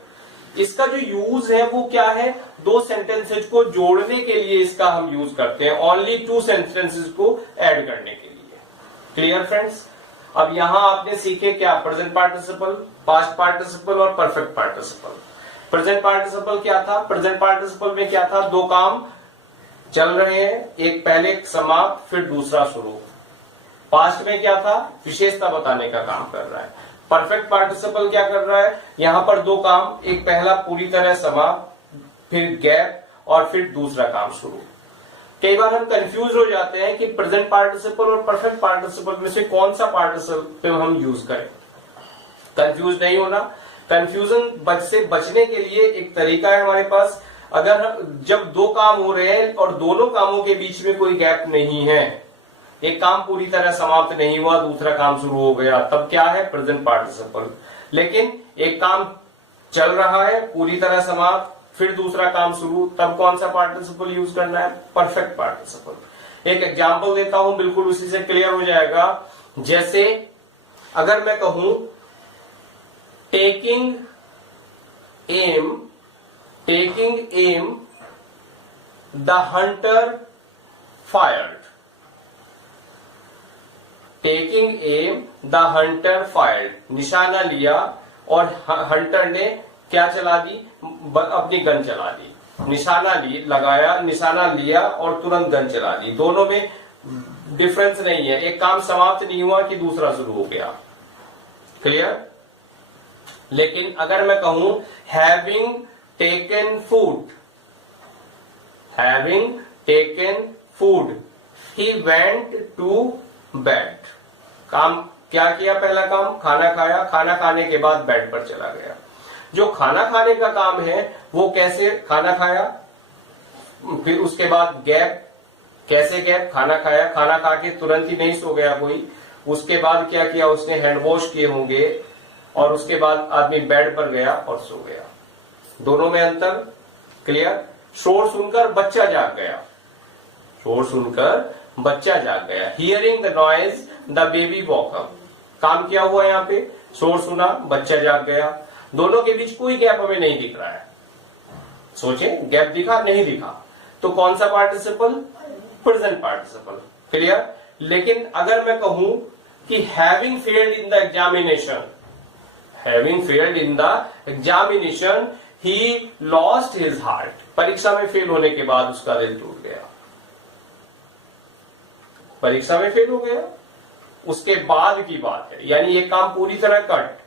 इसका जो यूज है वो क्या है, दो सेंटेंसेज को जोड़ने के लिए इसका हम यूज करते हैं, ओनली टू सेंटेंसेज को ऐड करने के लिए। Clear friends. अब यहां आपने सीखे क्या, प्रेजेंट पार्टिसिपल, पास्ट पार्टिसिपल और परफेक्ट पार्टिसिपल। प्रेजेंट पार्टिसिपल क्या था, प्रेजेंट पार्टिसिपल में क्या था, दो काम चल रहे हैं, एक पहले समाप्त फिर दूसरा शुरू। पास्ट में क्या था, विशेषता बताने का काम कर रहा है। परफेक्ट पार्टिसिपल क्या कर रहा है, यहां पर दो काम, एक पहला पूरी तरह समाप्त फिर गैप और फिर दूसरा काम शुरू। कई बार हम कंफ्यूज हो जाते हैं कि प्रेजेंट पार्टिसिपल और परफेक्ट पार्टिसिपल में से कौन सा पार्टिसिपल हम यूज करें। कंफ्यूज नहीं होना। कंफ्यूजन से बचने के लिए एक तरीका है हमारे पास। अगर जब दो काम हो रहे हैं और दोनों कामों के बीच में कोई गैप नहीं है, एक काम पूरी तरह समाप्त नहीं हुआ दूसरा काम शुरू हो गया, तब क्या है, प्रेजेंट पार्टिसिपल। लेकिन एक काम चल रहा है पूरी तरह समाप्त फिर दूसरा काम शुरू, तब कौन सा पार्टिसिपल यूज करना है, परफेक्ट पार्टिसिपल। एक एग्जांपल देता हूं, बिल्कुल उसी से क्लियर हो जाएगा। जैसे अगर मैं कहूं taking am the Hunter fired. Taking am the Hunter fired, निशाना लिया और हंटर ने क्या चला दी, अपनी गन चला दी। निशाना लगाया, निशाना लिया और तुरंत गन चला दी। दोनों में डिफरेंस नहीं है, एक काम समाप्त नहीं हुआ कि दूसरा शुरू हो गया। क्लियर। लेकिन अगर मैं कहूं having taken food he went to bed. काम क्या किया, पहला काम खाना खाया, खाना खाने के बाद बेड पर चला गया। जो खाना खाने का काम है वो कैसे, खाना खाया फिर उसके बाद गैप, कैसे गैप, खाना खाया, खाना खा के तुरंत ही नहीं सो गया कोई, उसके बाद क्या किया उसने, हैंड वॉश किए होंगे और उसके बाद आदमी बेड पर गया और सो गया। दोनों में अंतर। क्लियर। शोर सुनकर बच्चा जाग गया, शोर सुनकर बच्चा जाग गया। Hearing the noise the baby walk up. काम क्या हुआ यहाँ पे, शोर सुना, बच्चा जाग गया। दोनों के बीच कोई गैप हमें नहीं दिख रहा है। सोचे, गैप दिखा नहीं दिखा, तो कौन सा पार्टिसिपल, प्रेजेंट पार्टिसिपल। क्लियर। लेकिन अगर मैं कहूं कि having failed in the examination he lost his heart, परीक्षा में फेल होने के बाद उसका दिल टूट गया। परीक्षा में फेल हो गया, उसके बाद की बात है, यानी ये काम पूरी तरह कट,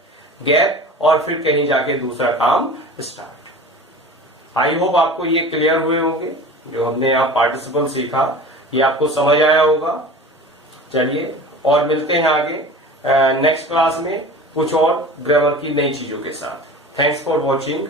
गैप और फिर कहीं जाके दूसरा काम स्टार्ट। आई होप आपको ये क्लियर हुए होंगे, जो हमने यहाँ पार्टिसिपल सीखा ये आपको समझ आया होगा। चलिए और मिलते हैं आगे नेक्स्ट क्लास में कुछ और ग्रामर की नई चीजों के साथ। Thanks for watching.